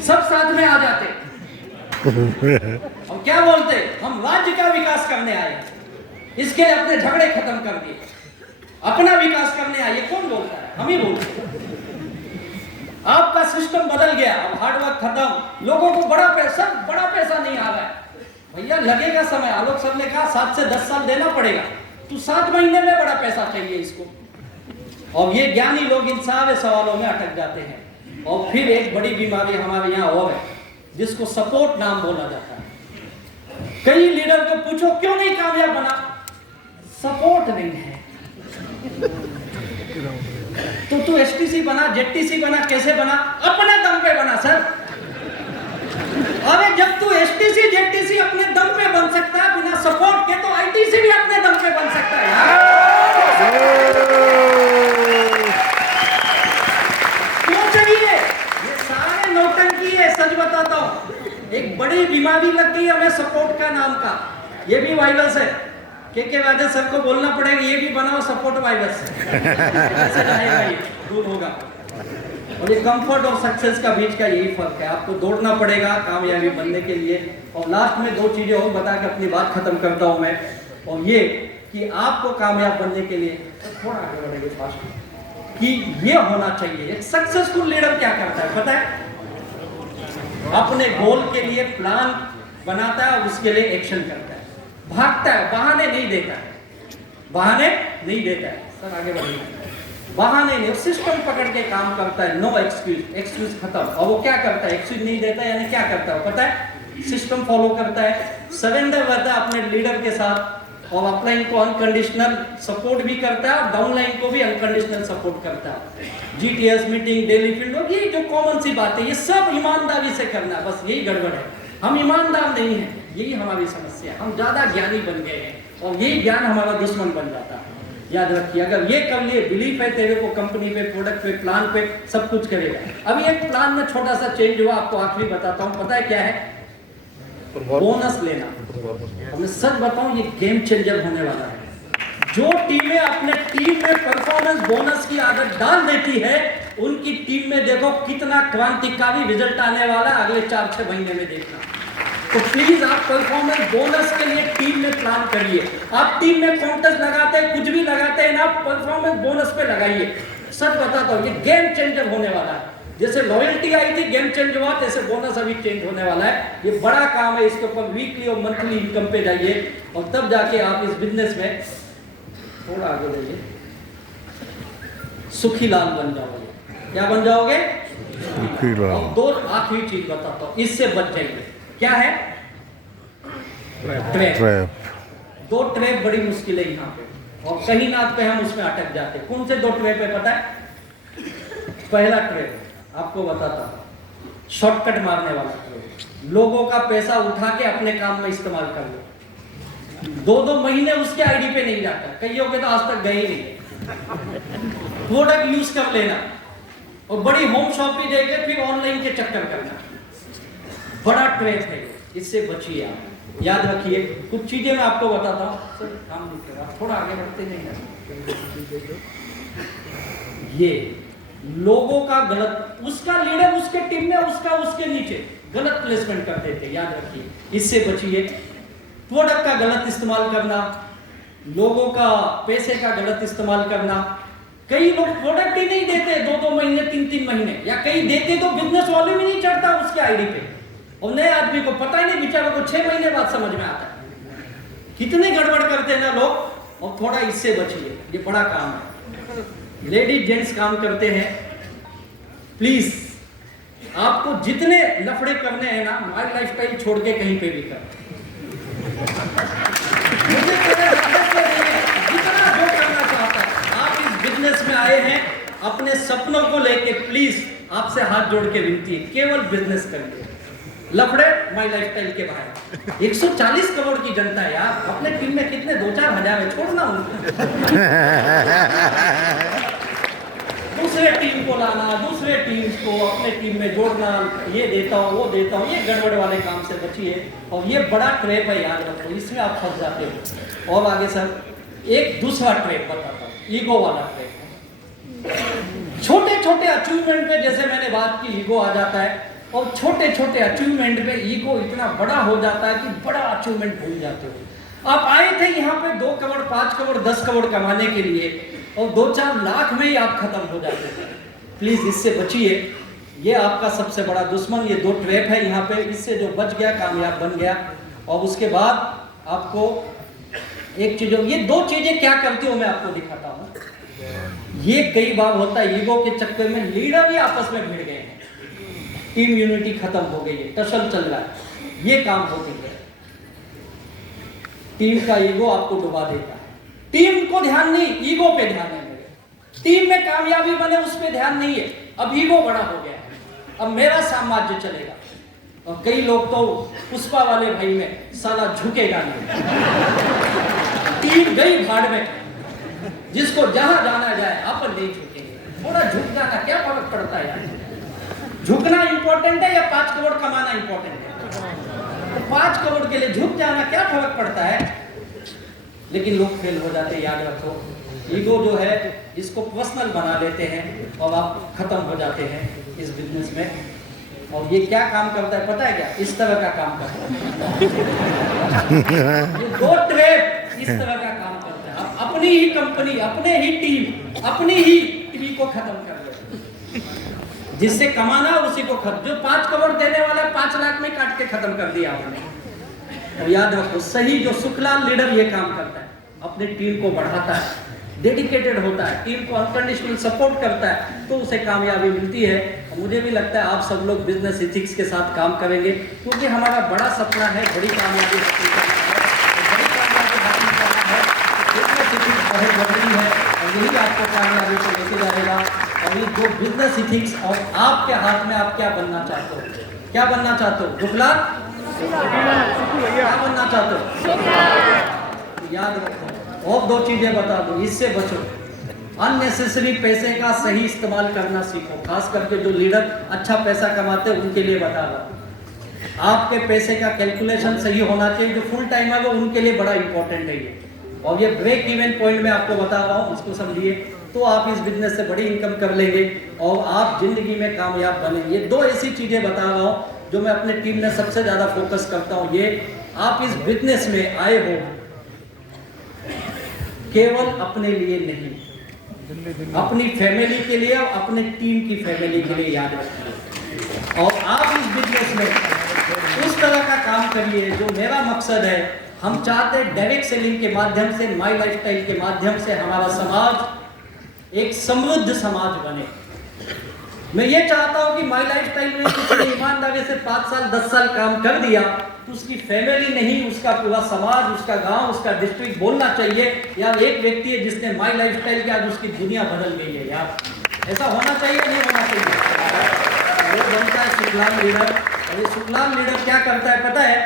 सब साथ में आ जाते और क्या बोलते, हम राज्य का विकास करने आए, इसके लिए अपने झगड़े खत्म कर दिए, अपना विकास करने आए। कौन बोलता है? हम ही बोलते हैं। आपका सिस्टम बदल गया, अब हार्डवर्क खत्म, लोगों को बड़ा पैसा नहीं आ रहा है। भैया लगेगा समय, आलोक सर ने कहा 7 से 10 साल देना पड़ेगा, तो 7 महीने में बड़ा पैसा चाहिए इसको। और ये ज्ञानी लोग इन सारे सवालों में अटक जाते हैं। और फिर एक बड़ी बीमारी हमारे यहाँ और है, जिसको सपोर्ट नाम बोला जाता है। कई लीडर को पूछो क्यों नहीं कामयाब बना, सपोर्ट नहीं है। तो तू एसटीसी बना, जेटीसी बना, कैसे बना? अपने दम पे बना सर। अरे जब तू एसटीसी जेटीसी अपने दम पे बन सकता है बिना सपोर्ट के, तो आईटीसी भी अपने दम पे बन सकता है यार। क्यों चाहिए ये सारे नौटंकी है? सच बताता हूं, एक बड़ी बीमारी लग गई हमें सपोर्ट का नाम का, ये भी वायरस है। के वादे सबको बोलना पड़ेगा, ये भी बनाओ सपोर्ट वायरस, ऐसे रहेगा, ये दूर होगा। और ये कंफर्ट और सक्सेस का बीच का यही फर्क है। आपको दौड़ना पड़ेगा कामयाबी बनने के लिए। और लास्ट में 2 चीजें और बता के अपनी बात खत्म करता हूं मैं, और ये कि आपको कामयाब बनने के लिए थोड़ा आगे बढ़ेंगे फास्ट, कि ये होना चाहिए। एक सक्सेसफुल लीडर क्या करता है पता है? अपने गोल के लिए प्लान बनाता है और उसके लिए एक्शन करता है, भागता है, बहाने नहीं देता है, बहाने नहीं देता है। सर आगे बढ़िए, बहाने नहीं, सिस्टम पकड़ के काम करता है, नो एक्सक्यूज, एक्सक्यूज खत्म। और वो क्या करता है? एक्सक्यूज नहीं देता है, यानी क्या करता है पता है? सिस्टम फॉलो करता है, सरेंडर रहता है अपने लीडर के साथ, और अपलाइन को अनकंडीशनल सपोर्ट भी करता है और डाउनलाइन को भी अनकंडीशनल सपोर्ट करता है। जीटीएस मीटिंग, डेली फील्ड, ये जो कॉमन सी बात है, ये सब ईमानदारी से करना, बस यही गड़बड़ है। हम ईमानदार नहीं हैं, यही हमारी समस्या है। हम ज्यादा ज्ञानी बन गए हैं और यही ज्ञान हमारा दुश्मन बन जाता है। याद रखिए, अगर ये कर लिए, बिलीफ है तेरे को कंपनी पे, प्रोडक्ट पे, प्लान पे, सब कुछ करेगा। अभी एक प्लान में छोटा सा चेंज हुआ, आपको आखिरी बताता हूँ, पता है क्या है? बोनस लेना। मैं सच बताऊं, ये गेम चेंजर होने वाला है। जो टीमें अपने टीम में परफॉर्मेंस बोनस की आदत डाल देती है, उनकी टीम में देखो कितना क्रांतिकारी रिजल्ट आने वाला है अगले 4-6 महीने में, देखना। तो प्लीज आप परफॉर्मेंस बोनस के लिए टीम में प्लान करिए। आप टीम में कॉन्टेस्ट लगाते हैं, कुछ भी लगाते हैं ना, परफॉर्मेंस बोनस पे लगाइए। सच बताता हूँ, ये गेम चेंजर होने वाला है। जैसे लॉयल्टी आई थी, गेम चेंज हुआ, जैसे बोनस अभी चेंज होने वाला है। ये बड़ा काम है, इसके ऊपर वीकली और मंथली इनकम पे जाइए और तब जाके आप इस बिजनेस में थोड़ा आगे जाइए, सुखी लाल बन जाओगे। क्या बन जाओगे? सुखी लाल। और दो आखिरी चीज बताता हूँ, इससे बच जाइए। क्या है? ट्रैप। दो ट्रैप बड़ी मुश्किल है यहाँ पे, और कहीं ना पे हम उसमें अटक जाते हैं। कौन से दो ट्रैप है पता है? पहला ट्रैप आपको बताता हूं, शॉर्टकट मारने वाला ट्रैप। लोगों का पैसा उठा के अपने काम में इस्तेमाल कर लो। 2-2 महीने उसके आईडी पे नहीं जाता, कईयों के तो आज तक गए ही नहीं। प्रोडक्ट यूज कर लेना और बड़ी होम शॉपिंग देके फिर ऑनलाइन के चक्कर करना, बड़ा ट्रैप है, इससे बचिए आप। याद रखिए, कुछ चीजें मैं आपको बताता हूँ। सर काम नहीं कर रहा, थोड़ा आगे बढ़ते नहीं। ये लोगों का गलत, उसका लीडर उसके टीम में, उसका उसके नीचे गलत प्लेसमेंट कर देते, याद रखिए, इससे बचिए। प्रोडक्ट का गलत इस्तेमाल करना, लोगों का पैसे का गलत इस्तेमाल करना। कई लोग प्रोडक्ट ही नहीं देते 2-2 महीने 3-3 महीने, या कई देते तो बिजनेस वॉल्यूम ही नहीं चढ़ता उसके आईडी पे, और नए आदमी को पता ही नहीं, बेचारे को 6 महीने बाद समझ में आता है। कितने गड़बड़ करते हैं ना लोग, और थोड़ा इससे बचिए, ये बड़ा काम है। लेडीज जेंट्स काम करते हैं, प्लीज आपको जितने लफड़े करने हैं ना, माई लाइफस्टाइल छोड़ के कहीं पे भी कर, जितना जो करना चाहता है। आप इस बिजनेस में आए हैं अपने सपनों को लेके, प्लीज आपसे हाथ जोड़ के विनती है, केवल बिजनेस करिए। लफड़े माई लाइफस्टाइल के बाहर। 140 करोड़ की जनता है यार, अपने टीम में कितने 2-4 हजार है, छोड़ना उनको। दूसरे टीम को लाना, दूसरे टीम को अपने टीम में जोड़ना, ये देता हूँ वो देता हूँ, ये गड़बड़ वाले काम से बचिए। और ये बड़ा ट्रैप है, याद रखो, इसमें आप फंस जाते हो। और आगे सर एक दूसरा ट्रैप बताता हूँ, ईगो वाला ट्रैप। छोटे छोटे अचीवमेंट पे, जैसे मैंने बात की, ईगो आ जाता है, और छोटे छोटे अचीवमेंट पे ईगो इतना बड़ा हो जाता है कि बड़ा अचीवमेंट भूल जाते हो। आप आए थे यहाँ पे 2 करोड़ 5 करोड़ 10 करोड़ कमाने के लिए, और 2-4 लाख में ही आप खत्म हो जाते थे। प्लीज इससे बचिए, ये आपका सबसे बड़ा दुश्मन। ये 2 ट्रैप है यहाँ पे, इससे जो बच गया कामयाब बन गया। और उसके बाद आपको एक चीज, ये 2 चीजें क्या करती हो मैं आपको दिखाता हूँ। ये कई बार होता है, ईगो के चक्कर में लीडर भी आपस में भिड़ गए हैं, टीम यूनिटी खत्म हो गई है, टसल चल रहा है, ये काम होती है। टीम का ईगो आपको डुबा देता है। टीम को ध्यान नहीं, ईगो पे ध्यान है मेरे। टीम में कामयाबी बने उस पे ध्यान नहीं है, अब ईगो बड़ा हो गया है, अब मेरा साम्राज्य चलेगा। और कई लोग तो पुष्पा वाले भाई में साला झुकेगा नहीं। टीम गई भाड़ में, जिसको जहां जाना जाए, अपन नहीं झुकेंगे। थोड़ा झुक जाना क्या फर्क पड़ता है यार? झुकना इंपॉर्टेंट है या 5 करोड़ कमाना इंपॉर्टेंट है? 5 करोड़ के लिए झुक जाना क्या फर्क पड़ता है? लेकिन लोग फेल हो जाते हैं, याद रखो। ईगो जो है इसको पर्सनल बना लेते हैं और आप खत्म हो जाते हैं इस बिजनेस में। और ये क्या काम करता है पता है क्या? इस तरह का काम करता है। ये 2 ट्रैप इस तरह का काम करता है। आप अपनी ही कंपनी, अपने ही टीम, अपनी ही टीम को खत्म कर दो, जिससे कमाना उसी को खत्म। जो 5 करोड़ देने वाला 5 लाख में काट के खत्म कर दिया आपने। और याद रखो, सही जो सुखलाल लीडर ये काम करता है, अपनी टीम को बढ़ाता है, डेडिकेटेड होता है, टीम को अनकंडीशनल सपोर्ट करता है, तो उसे कामयाबी मिलती है। और मुझे भी लगता है आप सब लोग बिजनेस एथिक्स के साथ काम करेंगे, क्योंकि हमारा बड़ा सपना है बड़ी कामयाबी हासिल करना है। बड़ी कामयाबी हासिल करना है, बिजनेस एथिक्स बहुत जरूरी है, और यही आपको कामयाबी को लेके जाएगा। और ये जो बिजनेस एथिक्स, और आपके हाथ में आप क्या बनना चाहते हो? क्या बनना चाहते हो? दुखलाल? क्या बनना चाहते हो? याद रखो। और 2 चीजें बता दो, इससे बचो। अननेसेसरी पैसे का सही इस्तेमाल करना सीखो, खास करके जो लीडर अच्छा पैसा कमाते हैं उनके लिए बता रहा। आपके पैसे का कैलकुलेशन सही होना चाहिए। जो फुल टाइम है वो उनके लिए बड़ा इंपॉर्टेंट है ये। और ये ब्रेक इवन पॉइंट में आपको बता रहा हूँ, इसको समझिए, तो आप इस बिजनेस से बड़ी इनकम कर लेंगे और आप जिंदगी में कामयाब बनेंगे। ये 2 ऐसी चीजें बता रहा हूँ जो मैं अपने टीम में सबसे ज्यादा फोकस करता हूँ। ये आप इस बिजनेस में आए हो केवल अपने लिए नहीं, अपनी फैमिली के लिए और अपने टीम की फैमिली के लिए याद रखिए। और आप इस बिजनेस में उस तरह का काम करिए जो मेरा मकसद है। हम चाहते हैं डायरेक्ट सेलिंग के माध्यम से, माई लाइफस्टाइल के माध्यम से हमारा समाज एक समृद्ध समाज बने। मैं ये चाहता हूं कि माई लाइफस्टाइल में किसी ने ईमानदारी से 5 साल 10 साल काम कर दिया तो उसकी फैमिली नहीं, उसका पूरा समाज, उसका गांव, उसका डिस्ट्रिक्ट बोलना चाहिए यार एक व्यक्ति है जिसने माई लाइफस्टाइल के आज उसकी दुनिया बदल गई है यार। ऐसा होना चाहिए, नहीं होना चाहिए। वो बनता है सुखलाल लीडर। और ये सुखलाल लीडर क्या करता है पता है?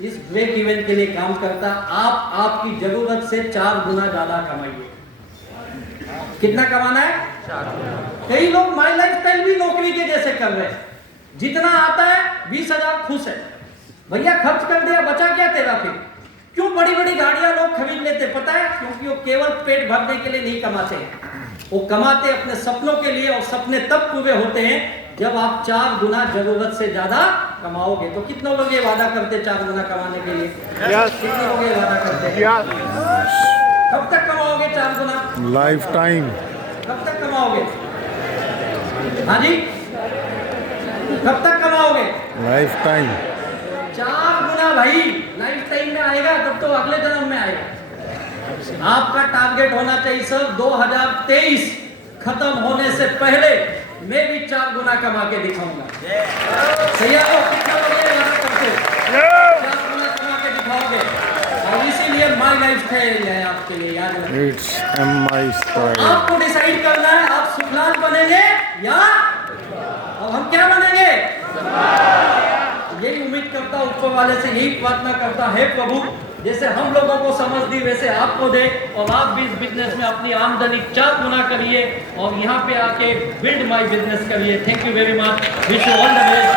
इस ब्रेक इवेंट के लिए काम करता। आप आपकी जरूरत से 4 गुना ज्यादा कमाइए। कितना कमाना है? 4 गुना। कई लोग माई लाइफस्टाइल भी नौकरी के जैसे कर रहे हैं। जितना आता है 20,000 खुश है। भैया खर्च कर दिया, बचा क्या तेरा फिर? क्यों बड़ी बड़ी गाड़ियां लोग खरीद लेते पता है? क्योंकि वो केवल पेट भरने के लिए नहीं कमाते, वो कमाते अपने सपनों के लिए। और सपने तब पूरे होते हैं जब आप 4 गुना जरूरत से ज्यादा कमाओगे। तो कितने लोग ये वादा करते 4 गुना कमाने के लिए? कितने लोग ये वादा करते हैं? कब तक कमाओगे 4 गुना? Life time. कब तक कमाओगे? हाँ जी, कब तक कमाओगे? Life time. 4 गुना भाई लाइफ टाइम में आएगा, तब तो अगले जन्म में आएगा। आपका टारगेट होना चाहिए सर 2023 खत्म होने से पहले मैं भी 4 गुना कमा के दिखाऊंगा। सही है? कितना लोग ये वादा करते हो? 4 गुना कमा के दिखाओगे। और इसीलिए माई लाइफस्टाइल है आपके लिए, याद रखिए। It's my style. आपको डिसाइड करना है आप सुखलाल बनेंगे या और हम क्या बनेंगे। यही उम्मीद करता हूं ऊपर वाले से, यही प्रार्थना करता है प्रभु जैसे हम लोगों को समझ दी वैसे आपको दे। और आप भी इस बिजनेस में अपनी आमदनी 4 गुना करिए और यहाँ पे आके बिल्ड माई बिजनेस करिए। Thank you very much. Wish you all the best.